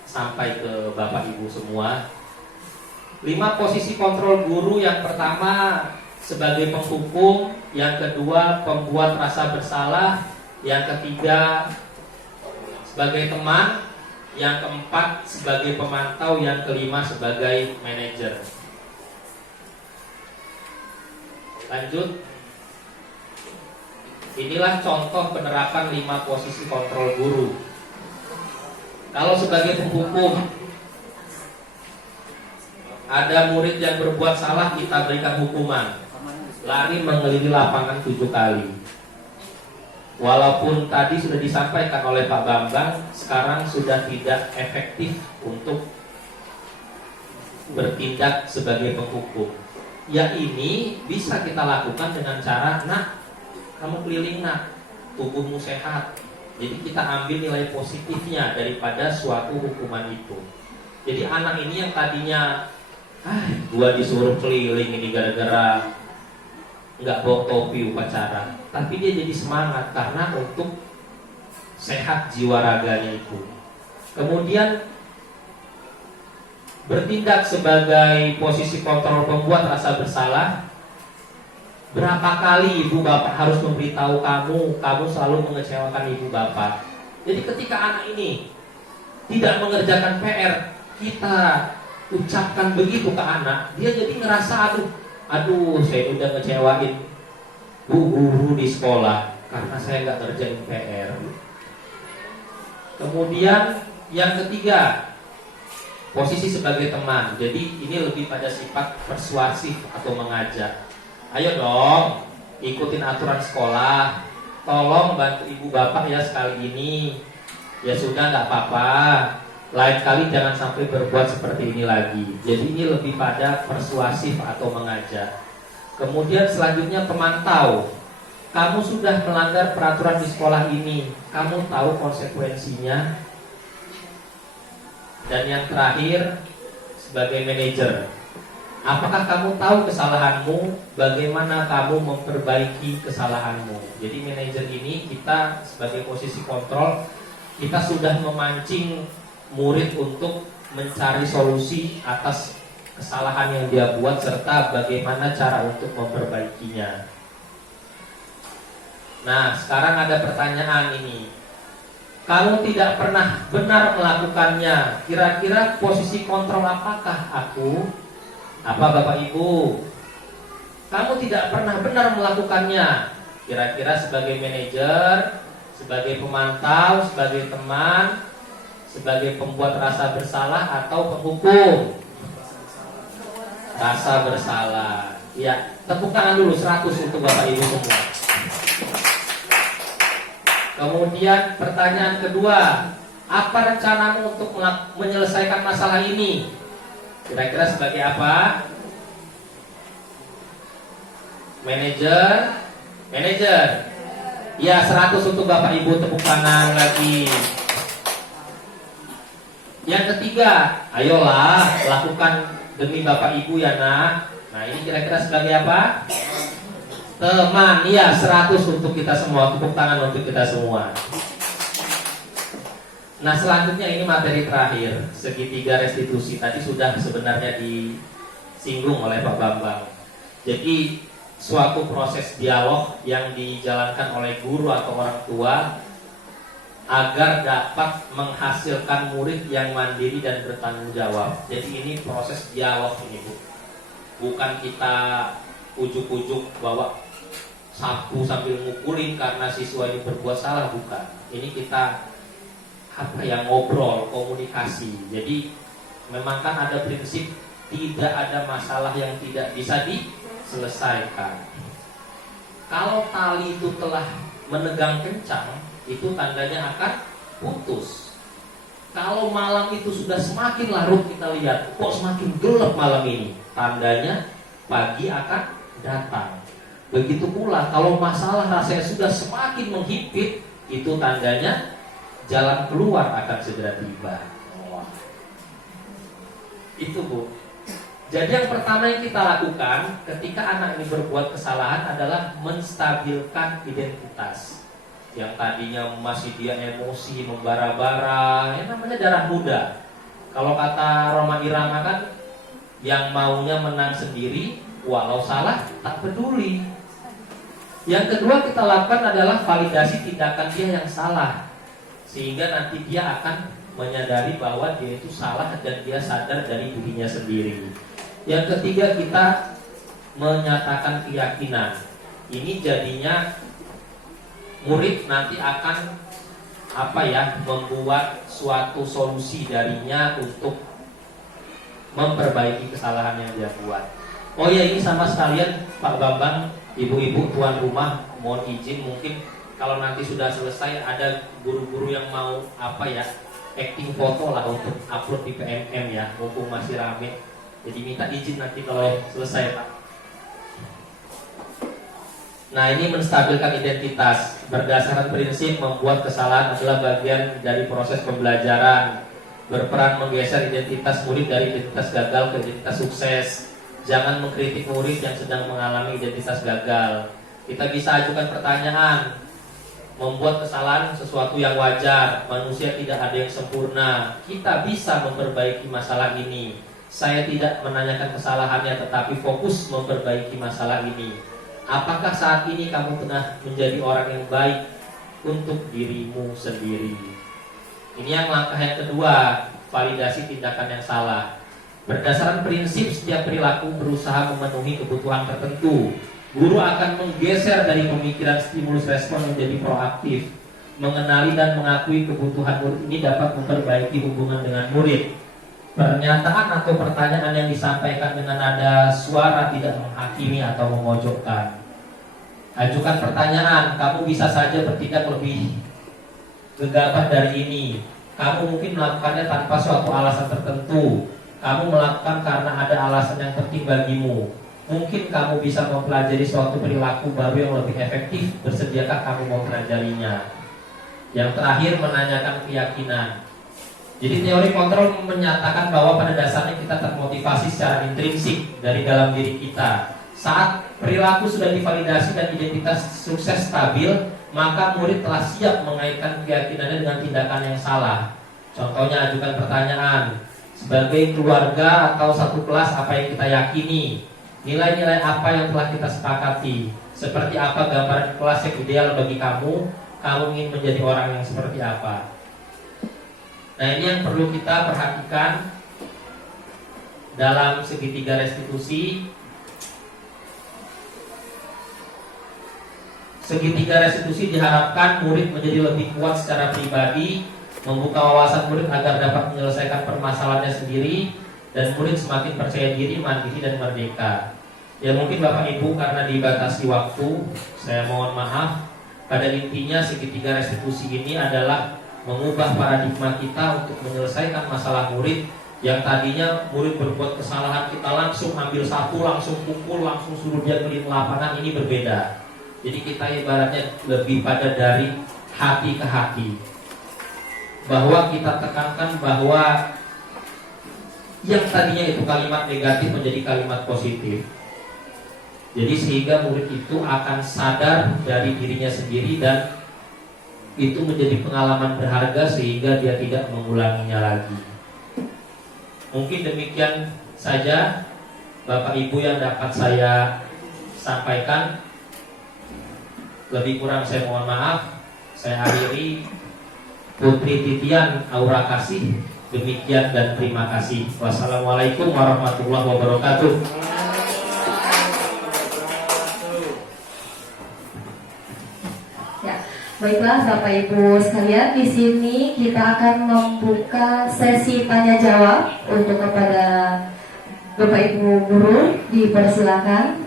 sampai ke Bapak Ibu semua. 5 posisi kontrol guru. Yang pertama sebagai penghukum, yang kedua pembuat rasa bersalah, yang ketiga sebagai teman, yang keempat sebagai pemantau, yang kelima sebagai manajer. Lanjut. Inilah contoh penerapan 5 posisi kontrol guru. Kalau sebagai penghukum, ada murid yang berbuat salah, kita berikan hukuman, lari mengelilingi lapangan 7 kali. Walaupun tadi sudah disampaikan oleh Pak Bambang, sekarang sudah tidak efektif untuk bertindak sebagai penghukum. Ya ini bisa kita lakukan dengan cara, nak, kamu keliling nak, tubuhmu sehat. Jadi kita ambil nilai positifnya daripada suatu hukuman itu. Jadi anak ini yang tadinya gua disuruh keliling ini gara-gara nggak bawa topi upacara, tapi dia jadi semangat karena untuk sehat jiwa raganya itu. Kemudian bertindak sebagai posisi kontrol pembuat rasa bersalah. Berapa kali ibu bapak harus memberitahu kamu selalu mengecewakan ibu bapak. Jadi ketika anak ini tidak mengerjakan PR, kita ucapkan begitu ke anak, dia jadi ngerasa aduh saya udah ngecewain bu guru di sekolah karena saya nggak ngerjain PR. Kemudian yang ketiga, posisi sebagai teman. Jadi ini lebih pada sifat persuasif atau mengajak. Ayo dong, ikutin aturan sekolah. Tolong bantu ibu bapak ya sekali ini. Ya sudah, nggak apa-apa. Lain kali jangan sampai berbuat seperti ini lagi. Jadi ini lebih pada persuasif atau mengajak. Kemudian selanjutnya pemantau. Kamu sudah melanggar peraturan di sekolah ini, kamu tahu konsekuensinya. Dan yang terakhir, sebagai manajer, apakah kamu tahu kesalahanmu? Bagaimana kamu memperbaiki kesalahanmu? Jadi manajer ini kita sebagai posisi kontrol, kita sudah memancing murid untuk mencari solusi atas kesalahan yang dia buat serta bagaimana cara untuk memperbaikinya. Nah, sekarang ada pertanyaan ini. Kalau tidak pernah benar melakukannya, kira-kira posisi kontrol apakah aku? Apa Bapak Ibu? Kamu tidak pernah benar melakukannya, kira-kira sebagai manajer, sebagai pemantau, sebagai teman, sebagai pembuat rasa bersalah atau penghukum? Rasa bersalah. Ya, tepuk tangan dulu 100 untuk Bapak Ibu semua. Kemudian pertanyaan kedua, apa rencanamu untuk menyelesaikan masalah ini? Kira-kira sebagai apa? Manajer? Ya, 100 untuk Bapak Ibu, tepuk tangan lagi. Yang ketiga, ayolah lakukan demi Bapak Ibu ya nak. Nah ini kira-kira sebagai apa? Teman, ya 100 untuk kita semua. Tepuk tangan untuk kita semua. Nah selanjutnya ini materi terakhir, segitiga restitusi. Tadi sudah sebenarnya disinggung oleh Pak Bambang. Jadi suatu proses dialog yang dijalankan oleh guru atau orang tua agar dapat menghasilkan murid yang mandiri dan bertanggung jawab. Jadi ini proses dialog ini Bu. Bukan kita ujuk-ujuk bawa sapu sambil ngukulin karena siswa ini berbuat salah, bukan. Ini kita ngobrol, komunikasi. Jadi memang kan ada prinsip tidak ada masalah yang tidak bisa diselesaikan. Kalau tali itu telah menegang kencang, itu tandanya akan putus. Kalau malam itu sudah semakin larut, kita lihat kok semakin gelap malam ini, tandanya pagi akan datang. Begitu pula kalau masalah rasanya sudah semakin menghimpit, itu tandanya jalan keluar akan segera tiba. Wah. Itu Bu. Jadi yang pertama yang kita lakukan ketika anak ini berbuat kesalahan adalah menstabilkan identitas. Yang tadinya masih dia emosi, membara-bara, yang namanya darah muda. Kalau kata Roma Irama kan, yang maunya menang sendiri, walau salah tak peduli. Yang kedua kita lakukan adalah validasi tindakan dia yang salah, sehingga nanti dia akan menyadari bahwa dia itu salah dan dia sadar dari dirinya sendiri. Yang ketiga kita menyatakan keyakinan. Ini jadinya murid nanti akan membuat suatu solusi darinya untuk memperbaiki kesalahan yang dia buat. Oh ya, ini sama sekalian Pak Bambang, ibu-ibu tuan rumah, mohon izin mungkin kalau nanti sudah selesai ada guru-guru yang mau acting foto lah untuk upload di PMM ya, mumpung masih rame. Jadi minta izin nanti kalau selesai Pak. Nah ini menstabilkan identitas berdasarkan prinsip membuat kesalahan adalah bagian dari proses pembelajaran, berperan menggeser identitas murid dari identitas gagal ke identitas sukses. Jangan mengkritik murid yang sedang mengalami identitas gagal. Kita bisa ajukan pertanyaan. Membuat kesalahan sesuatu yang wajar. Manusia tidak ada yang sempurna. Kita bisa memperbaiki masalah ini. Saya tidak menanyakan kesalahannya, tetapi fokus memperbaiki masalah ini. Apakah saat ini kamu tengah menjadi orang yang baik untuk dirimu sendiri? Ini yang langkah yang kedua, validasi tindakan yang salah. Berdasarkan prinsip setiap perilaku berusaha memenuhi kebutuhan tertentu, guru akan menggeser dari pemikiran stimulus respon menjadi proaktif. Mengenali dan mengakui kebutuhan murid ini dapat memperbaiki hubungan dengan murid. Pernyataan atau pertanyaan yang disampaikan dengan nada suara tidak menghakimi atau memojokkan. Ajukan pertanyaan, kamu bisa saja bertindak lebih gegabah dari ini. Kamu mungkin melakukannya tanpa suatu alasan tertentu. Kamu melakukan karena ada alasan yang penting bagimu. Mungkin kamu bisa mempelajari suatu perilaku baru yang lebih efektif. Bersediakah kamu mempelajarinya? Yang terakhir, menanyakan keyakinan. Jadi teori kontrol menyatakan bahwa pada dasarnya kita termotivasi secara intrinsik dari dalam diri kita. Saat perilaku sudah divalidasi dan identitas sukses stabil, maka murid telah siap mengaitkan keyakinannya dengan tindakan yang salah. Contohnya, ajukan pertanyaan, sebagai keluarga atau satu kelas apa yang kita yakini? Nilai-nilai apa yang telah kita sepakati? Seperti apa gambaran kelas yang ideal bagi kamu? Kamu ingin menjadi orang yang seperti apa? Nah, ini yang perlu kita perhatikan dalam segitiga restitusi. Segitiga restitusi diharapkan murid menjadi lebih kuat secara pribadi, membuka wawasan murid agar dapat menyelesaikan permasalahannya sendiri, dan murid semakin percaya diri, mandiri, dan merdeka. Ya mungkin Bapak Ibu karena dibatasi waktu, saya mohon maaf. Pada intinya segitiga restitusi ini adalah mengubah paradigma kita untuk menyelesaikan masalah murid. Yang tadinya murid berbuat kesalahan, kita langsung ambil sapu, langsung pukul, langsung suruh dia keliling lapangan. Ini berbeda. Jadi kita ibaratnya lebih pada dari hati ke hati, bahwa kita tekankan bahwa yang tadinya itu kalimat negatif menjadi kalimat positif. Jadi sehingga murid itu akan sadar dari dirinya sendiri dan itu menjadi pengalaman berharga sehingga dia tidak mengulanginya lagi. Mungkin demikian saja Bapak Ibu yang dapat saya sampaikan. Lebih kurang saya mohon maaf. Saya akhiri. Putri Titian Aura Kasih. Demikian dan terima kasih. Wassalamualaikum warahmatullahi wabarakatuh. Baiklah Bapak Ibu sekalian, di sini kita akan membuka sesi tanya jawab untuk kepada Bapak Ibu guru, dipersilakan.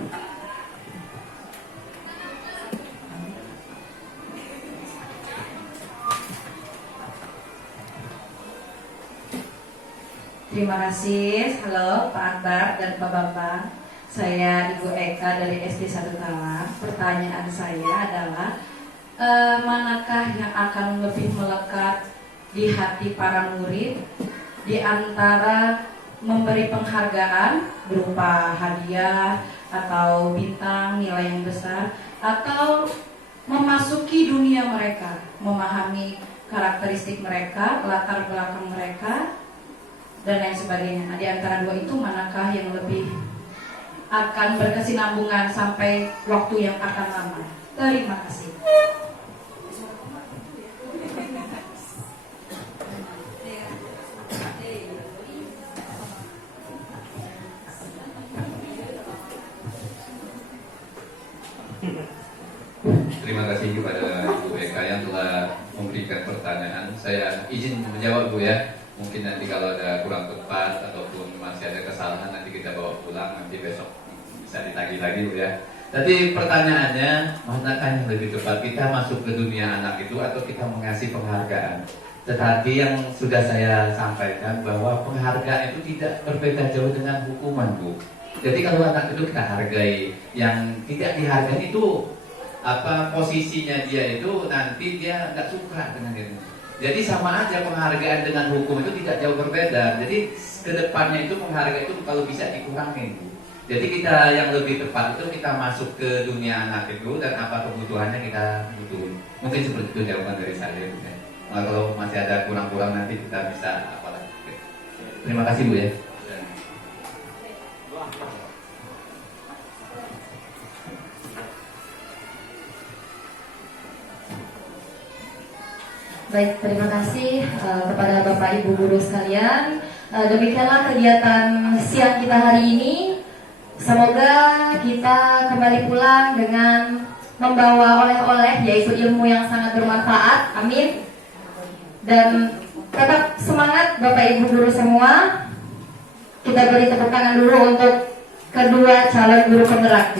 Terima kasih. Halo Pak Akbar dan Pak Bambang. Saya Ibu Eka dari SD 1 Talang. Pertanyaan saya adalah manakah yang akan lebih melekat di hati para murid di antara memberi penghargaan berupa hadiah atau bintang nilai yang besar, atau memasuki dunia mereka, memahami karakteristik mereka, latar belakang mereka, dan lain sebagainya. Nah, di antara dua itu manakah yang lebih akan berkesinambungan sampai waktu yang akan lama? Terima kasih. Terima kasih kepada Ibu Eka yang telah memberikan pertanyaan. Saya izin menjawab Bu ya. Mungkin nanti kalau ada kurang tepat ataupun masih ada kesalahan nanti kita bawa pulang, nanti besok bisa ditagih lagi Bu ya. Tadi pertanyaannya, manakah yang lebih tepat, kita masuk ke dunia anak itu atau kita mengasih penghargaan? Tetapi yang sudah saya sampaikan bahwa penghargaan itu tidak berbeda jauh dengan hukuman Bu. Jadi kalau anak itu kita hargai, yang tidak dihargai itu posisinya dia itu nanti dia nggak suka dengan itu. Jadi sama aja penghargaan dengan hukum itu tidak jauh berbeda. Jadi kedepannya itu penghargaan itu kalau bisa dikurangi. Jadi kita yang lebih tepat itu kita masuk ke dunia anak itu dan apa kebutuhannya kita butuhin. Mungkin seperti itu jawaban dari saya. Nah, kalau masih ada kurang-kurang nanti kita bisa apa lagi. Terima kasih Bu ya. Baik, terima kasih kepada Bapak Ibu guru sekalian. Demikianlah kegiatan siang kita hari ini. Semoga kita kembali pulang dengan membawa oleh-oleh, yaitu ilmu yang sangat bermanfaat. Amin. Dan tetap semangat Bapak Ibu guru semua. Kita beri tepuk tangan dulu untuk kedua calon guru penggerak.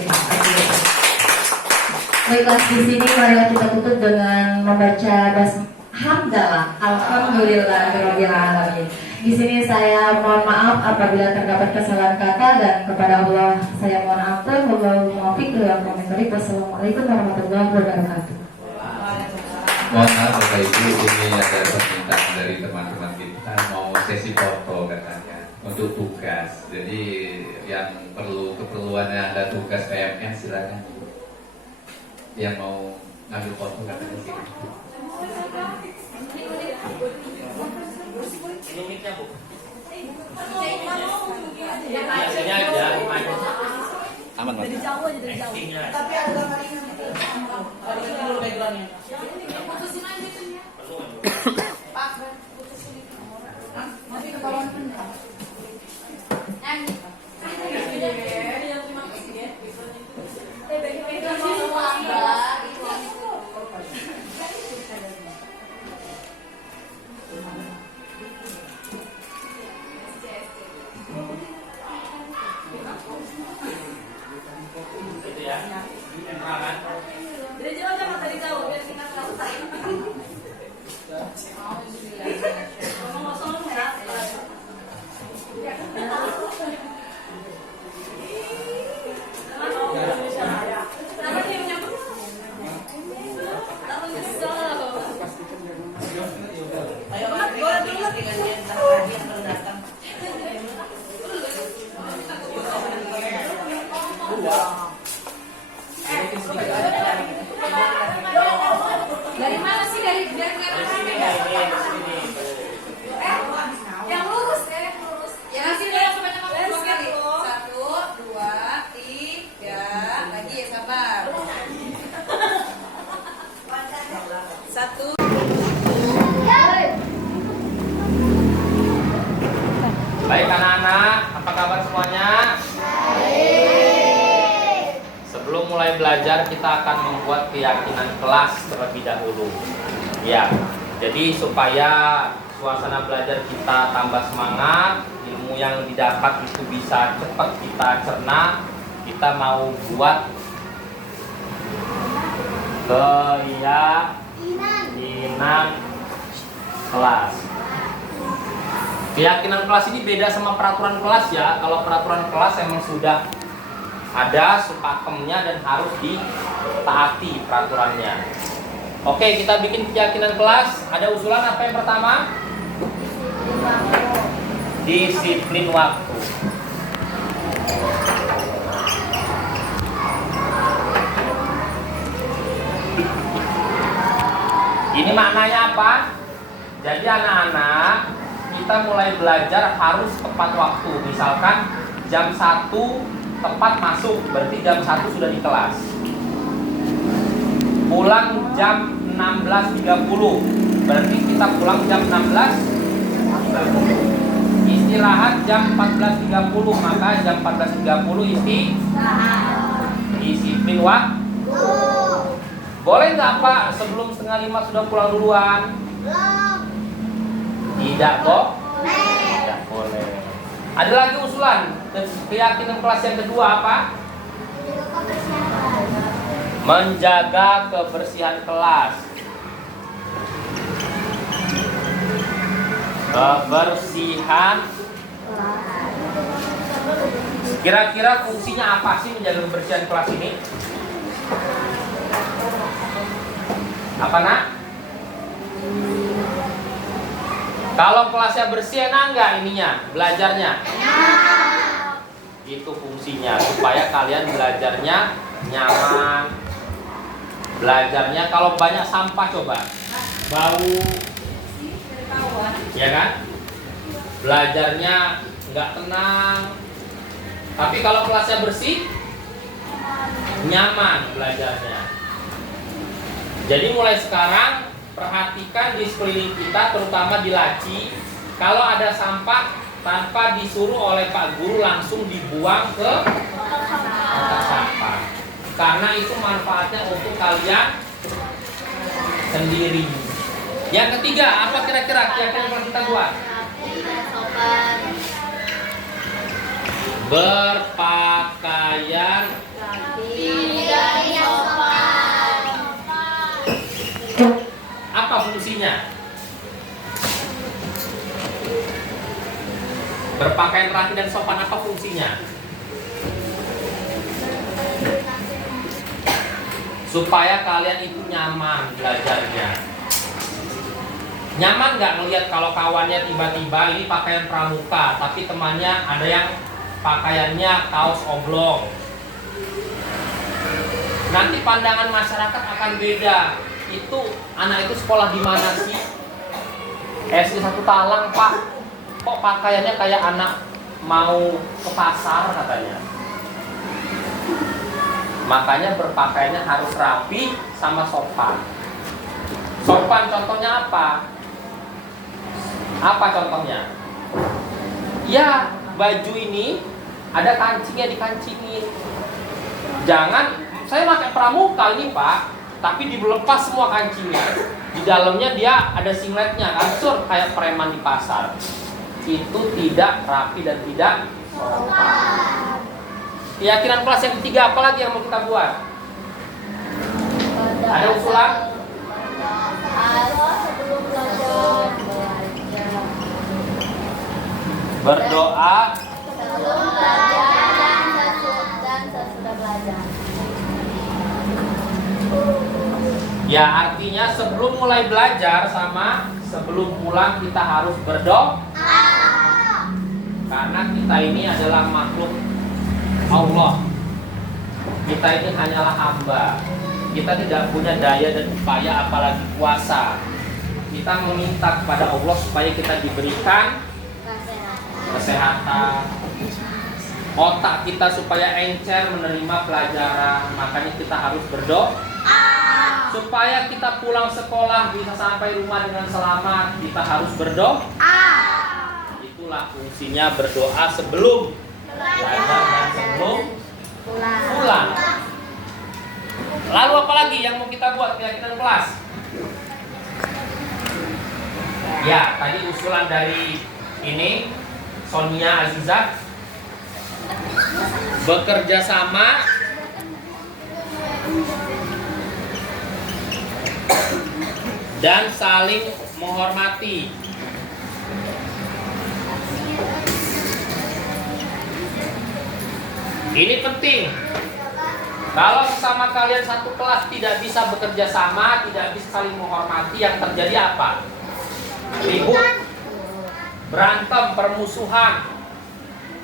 Baiklah, di sini marilah kita tutup dengan membaca hamdalah. Alhamdulillahirabbil alamin. Di sini saya mohon maaf apabila terdapat kesalahan kata, dan kepada Allah saya mohon ampun. Wallahul muwaffiq ila aqwamit thoriq. Wassalamualaikum warahmatullahi wabarakatuh. Mohon maaf Bapak Ibu, ini ada permintaan dari teman-teman kita mau sesi foto katanya untuk tugas. Jadi yang keperluannya ada tugas PMN silakan. Yang mau ngambil foto katanya sih. Aman Mas. Tapi ada dari mana sih? Dari yang lurus ya, yang lurus. Ya sini ya, sebanyak dua kali. 1, 2, 3, lagi ya, sabar. 1. Baik anak-anak, apa kabar semuanya? Sebelum mulai belajar, kita akan membuat keyakinan kelas terlebih dahulu. Ya, jadi supaya suasana belajar kita tambah semangat, ilmu yang didapat itu bisa cepat kita cerna, kita mau buat keyakinan kelas. Keyakinan kelas ini beda sama peraturan kelas ya. Kalau peraturan kelas emang sudah ada pakemnya dan harus ditaati peraturannya. Oke, kita bikin keyakinan kelas. Ada usulan apa yang pertama? Disiplin waktu. Ini maknanya apa? Jadi anak-anak, kita mulai belajar harus tepat waktu. Misalkan jam 1 tepat masuk, berarti jam 1 sudah di kelas. Pulang jam 16.30, berarti kita pulang jam 16. Istirahat jam 14.30, maka jam 14.30 disiplin waktu. Boleh nggak Pak sebelum 4:30 sudah pulang duluan? Tidak kok. Tidak boleh. Ada lagi usulan keyakinan kelas yang kedua apa? Menjaga kebersihan kelas. Kebersihan. Kira-kira fungsinya apa sih menjaga kebersihan kelas ini? Apa nak? Kalau kelasnya bersih enak nggak ininya, belajarnya? Itu fungsinya supaya kalian belajarnya nyaman. Belajarnya kalau banyak sampah coba bau, ya kan? Belajarnya nggak tenang. Tapi kalau kelasnya bersih, nyaman belajarnya. Jadi mulai sekarang perhatikan di sekeliling kita, terutama di laci. Kalau ada sampah, tanpa disuruh oleh Pak Guru langsung dibuang ke kotak sampah. Karena itu manfaatnya untuk kalian sendiri. Yang ketiga, apa kira-kira yang kita buat? Berpakaian apa fungsinya? Berpakaian rapi dan sopan apa fungsinya? Supaya kalian itu nyaman belajarnya. Nyaman nggak ngelihat kalau kawannya tiba-tiba ini pakaian pramuka, tapi temannya ada yang pakaiannya kaos oblong. Nanti pandangan masyarakat akan beda. Itu anak itu sekolah di mana sih? SD 1 Talang, Pak. Kok pakaiannya kayak anak mau ke pasar katanya. Makanya berpakaiannya harus rapi sama sopan. Sopan contohnya apa? Apa contohnya? Ya, baju ini ada kancingnya, dikancingin. Jangan, saya pakai pramuka ini Pak, tapi dilepas semua kancingnya. Di dalamnya dia ada singletnya, kasur kayak preman di pasar. Itu tidak rapi dan tidak sopan. Keyakinan kelas yang ketiga, apa lagi yang mau kita buat? Ada usulan? Berdoa sebelum belajar dan sesudah belajar. ya, artinya sebelum mulai belajar sama sebelum pulang kita harus berdoa. Karena kita ini adalah makhluk Allah. Kita ini hanyalah hamba. Kita tidak punya daya dan upaya apalagi puasa. Kita meminta kepada Allah supaya kita diberikan kesehatan, otak kita supaya encer menerima pelajaran. Makanya kita harus berdoa supaya kita pulang sekolah bisa sampai rumah dengan selamat. Kita harus berdoa. Itulah fungsinya berdoa sebelum belajar dan sebelum pulang. Lalu apa lagi yang mau kita buat keyakinan kelas? Ya, tadi usulan dari ini Sonia Azizah, bekerja sama dan saling menghormati. Ini penting. Kalau sesama kalian satu kelas tidak bisa bekerja sama, tidak bisa saling menghormati, yang terjadi apa? Ribut, berantem, permusuhan.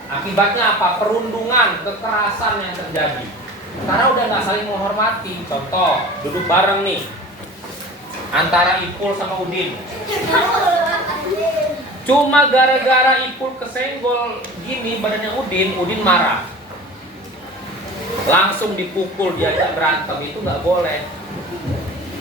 Akibatnya apa? Perundungan, kekerasan yang terjadi. Karena udah nggak saling menghormati. Contoh, duduk bareng nih antara Ipul sama Udin. Cuma gara-gara Ipul kesenggol gini badannya Udin marah. Langsung dipukul, diajak berantem, itu nggak boleh.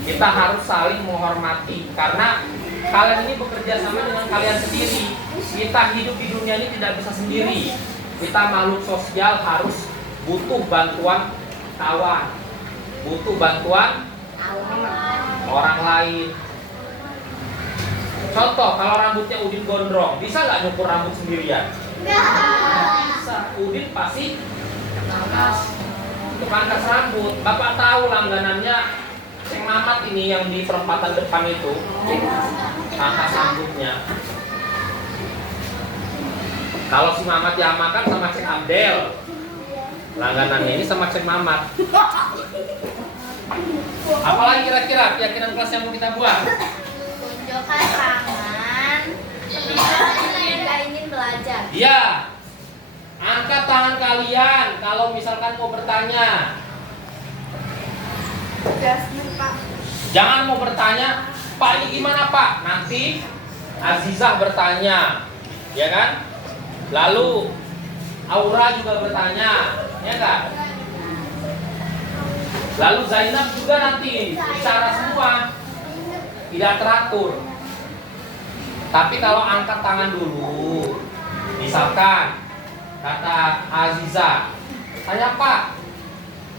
Kita harus saling menghormati karena kalian ini bekerja sama dengan kalian sendiri. Kita hidup di dunia ini tidak bisa sendiri. Kita makhluk sosial, harus butuh bantuan kawan, butuh bantuan orang lain. Contoh, kalau rambutnya Udin gondrong, bisa nggak nyukur rambut sendirian? Nggak bisa. Udin pasti pangkas rambut. Bapak tahu langganannya Ceng Mamat ini yang di perempatan depan itu, pangkas rambutnya. Kalau si Mamat diamakan sama Ceng Abdel, langganannya ini sama Ceng Mamat. Apalagi kira-kira keyakinan kelas yang mau kita buat? Tunjukkan tangan ketika ingin belajar. Iya. Angkat tangan kalian kalau misalkan mau bertanya. Jangan mau bertanya, Pak ini gimana Pak? Nanti Azizah bertanya, ya kan? Lalu Aura juga bertanya, ya kan? Lalu Zainab juga nanti bicara semua. tidak teratur. Tapi kalau angkat tangan dulu, misalkan kata Aziza, saya Pak.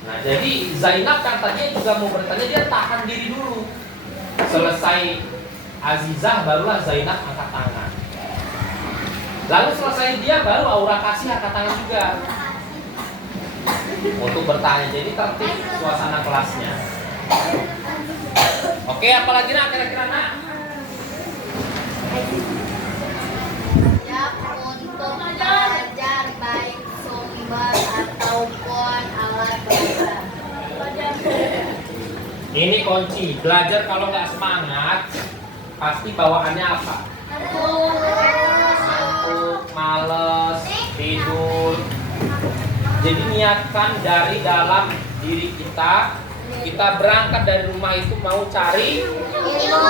Nah jadi Zainab kan tadinya juga mau bertanya, dia tahan diri dulu. Selesai Azizah barulah Zainab angkat tangan. Lalu selesai dia baru Aura kasih angkat tangan juga untuk bertanya. Jadi tertib suasana kelasnya. Oke, apalagi nak kira-kira nak? Siap untuk belajar baik sumber ataupun alat belajar. Ini kunci. Belajar kalau nggak semangat, pasti bawaannya apa? Ngantuk, males, tidur. Jadi niatkan dari dalam diri kita. Kita berangkat dari rumah itu mau cari ilmu,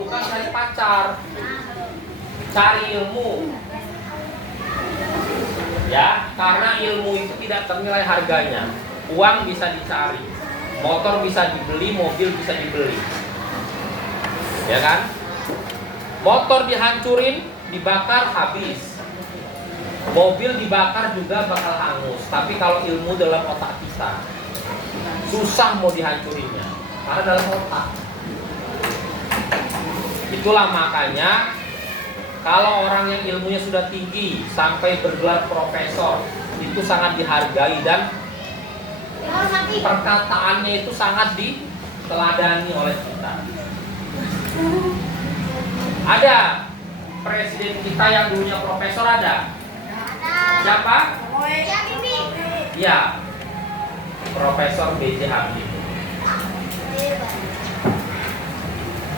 bukan cari pacar. Cari ilmu. Ya, karena ilmu itu tidak ternilai harganya. Uang bisa dicari, motor bisa dibeli, mobil bisa dibeli. Ya kan? Motor dihancurin, dibakar, habis. Mobil dibakar juga bakal hangus. Tapi kalau ilmu dalam otak kita, susah mau dihancurinnya, karena dalam otak. Itulah makanya kalau orang yang ilmunya sudah tinggi sampai bergelar profesor, itu sangat dihargai dan perkataannya itu sangat diteladani oleh kita. Ada presiden kita yang dulunya profesor, ada? Siapa? Ya, Profesor B.J. Habibie.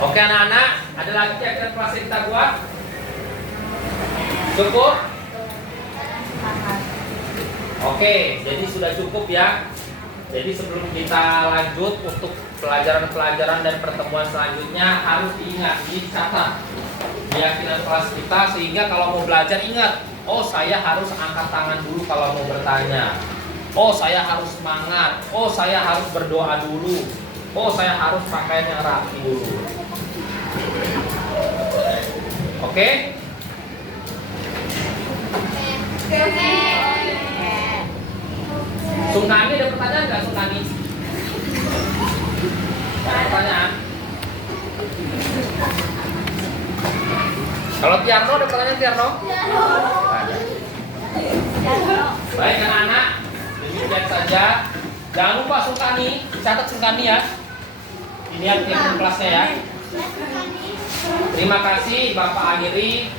Oke anak-anak, ada lagi kira-kira kelas yang kita buat? Cukup? Oke, jadi sudah cukup ya. Jadi sebelum kita lanjut untuk pelajaran-pelajaran dan pertemuan selanjutnya, harus diingat, dicatat keyakinan kelas kita, sehingga kalau mau belajar ingat, oh saya harus angkat tangan dulu kalau mau bertanya. Oh saya harus semangat. Oh saya harus berdoa dulu. Oh saya harus pakaian yang rapi dulu. Oke? Sungkani ada pertanyaan nggak Sungkani? Ada pertanyaan? Kalau Tiarno ada pertanyaan Tiarno? Ada. Baik anak-anak, demikian saja. Jangan lupa Sungkani, catat Sungkani ya. Ini yang kelasnya ya. Terima kasih Bapak akhiri.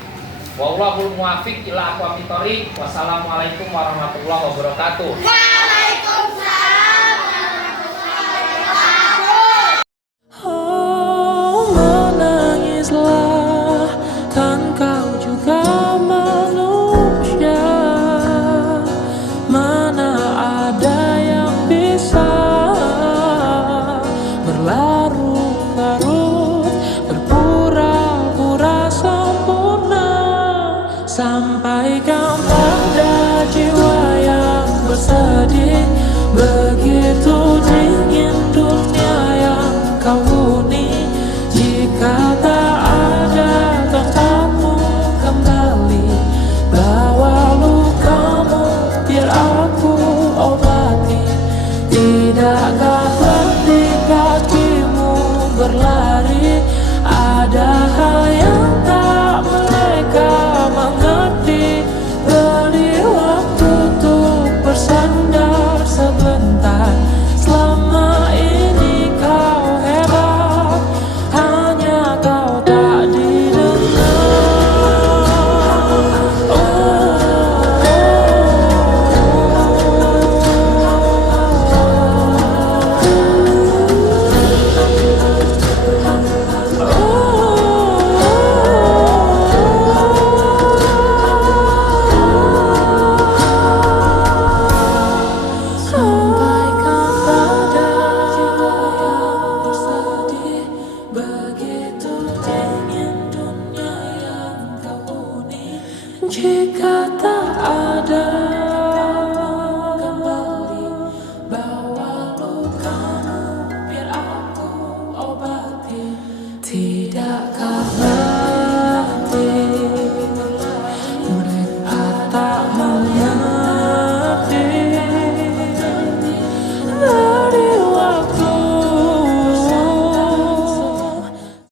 Wallahul muwaffiq ila aqwamit thoriq. Wassalamualaikum warahmatullahi wabarakatuh. Menangislah, kan kau juga manusia. Mana ada yang bisa berlarut-larut, berpura-pura sempurna. Sampaikan pada jiwa yang bersedih, begitu dingin dunia yang kau huni. Jika tak ada tempatmu kembali, bawa lukamu biar aku obati. Tidakkah letih kakimu berlari?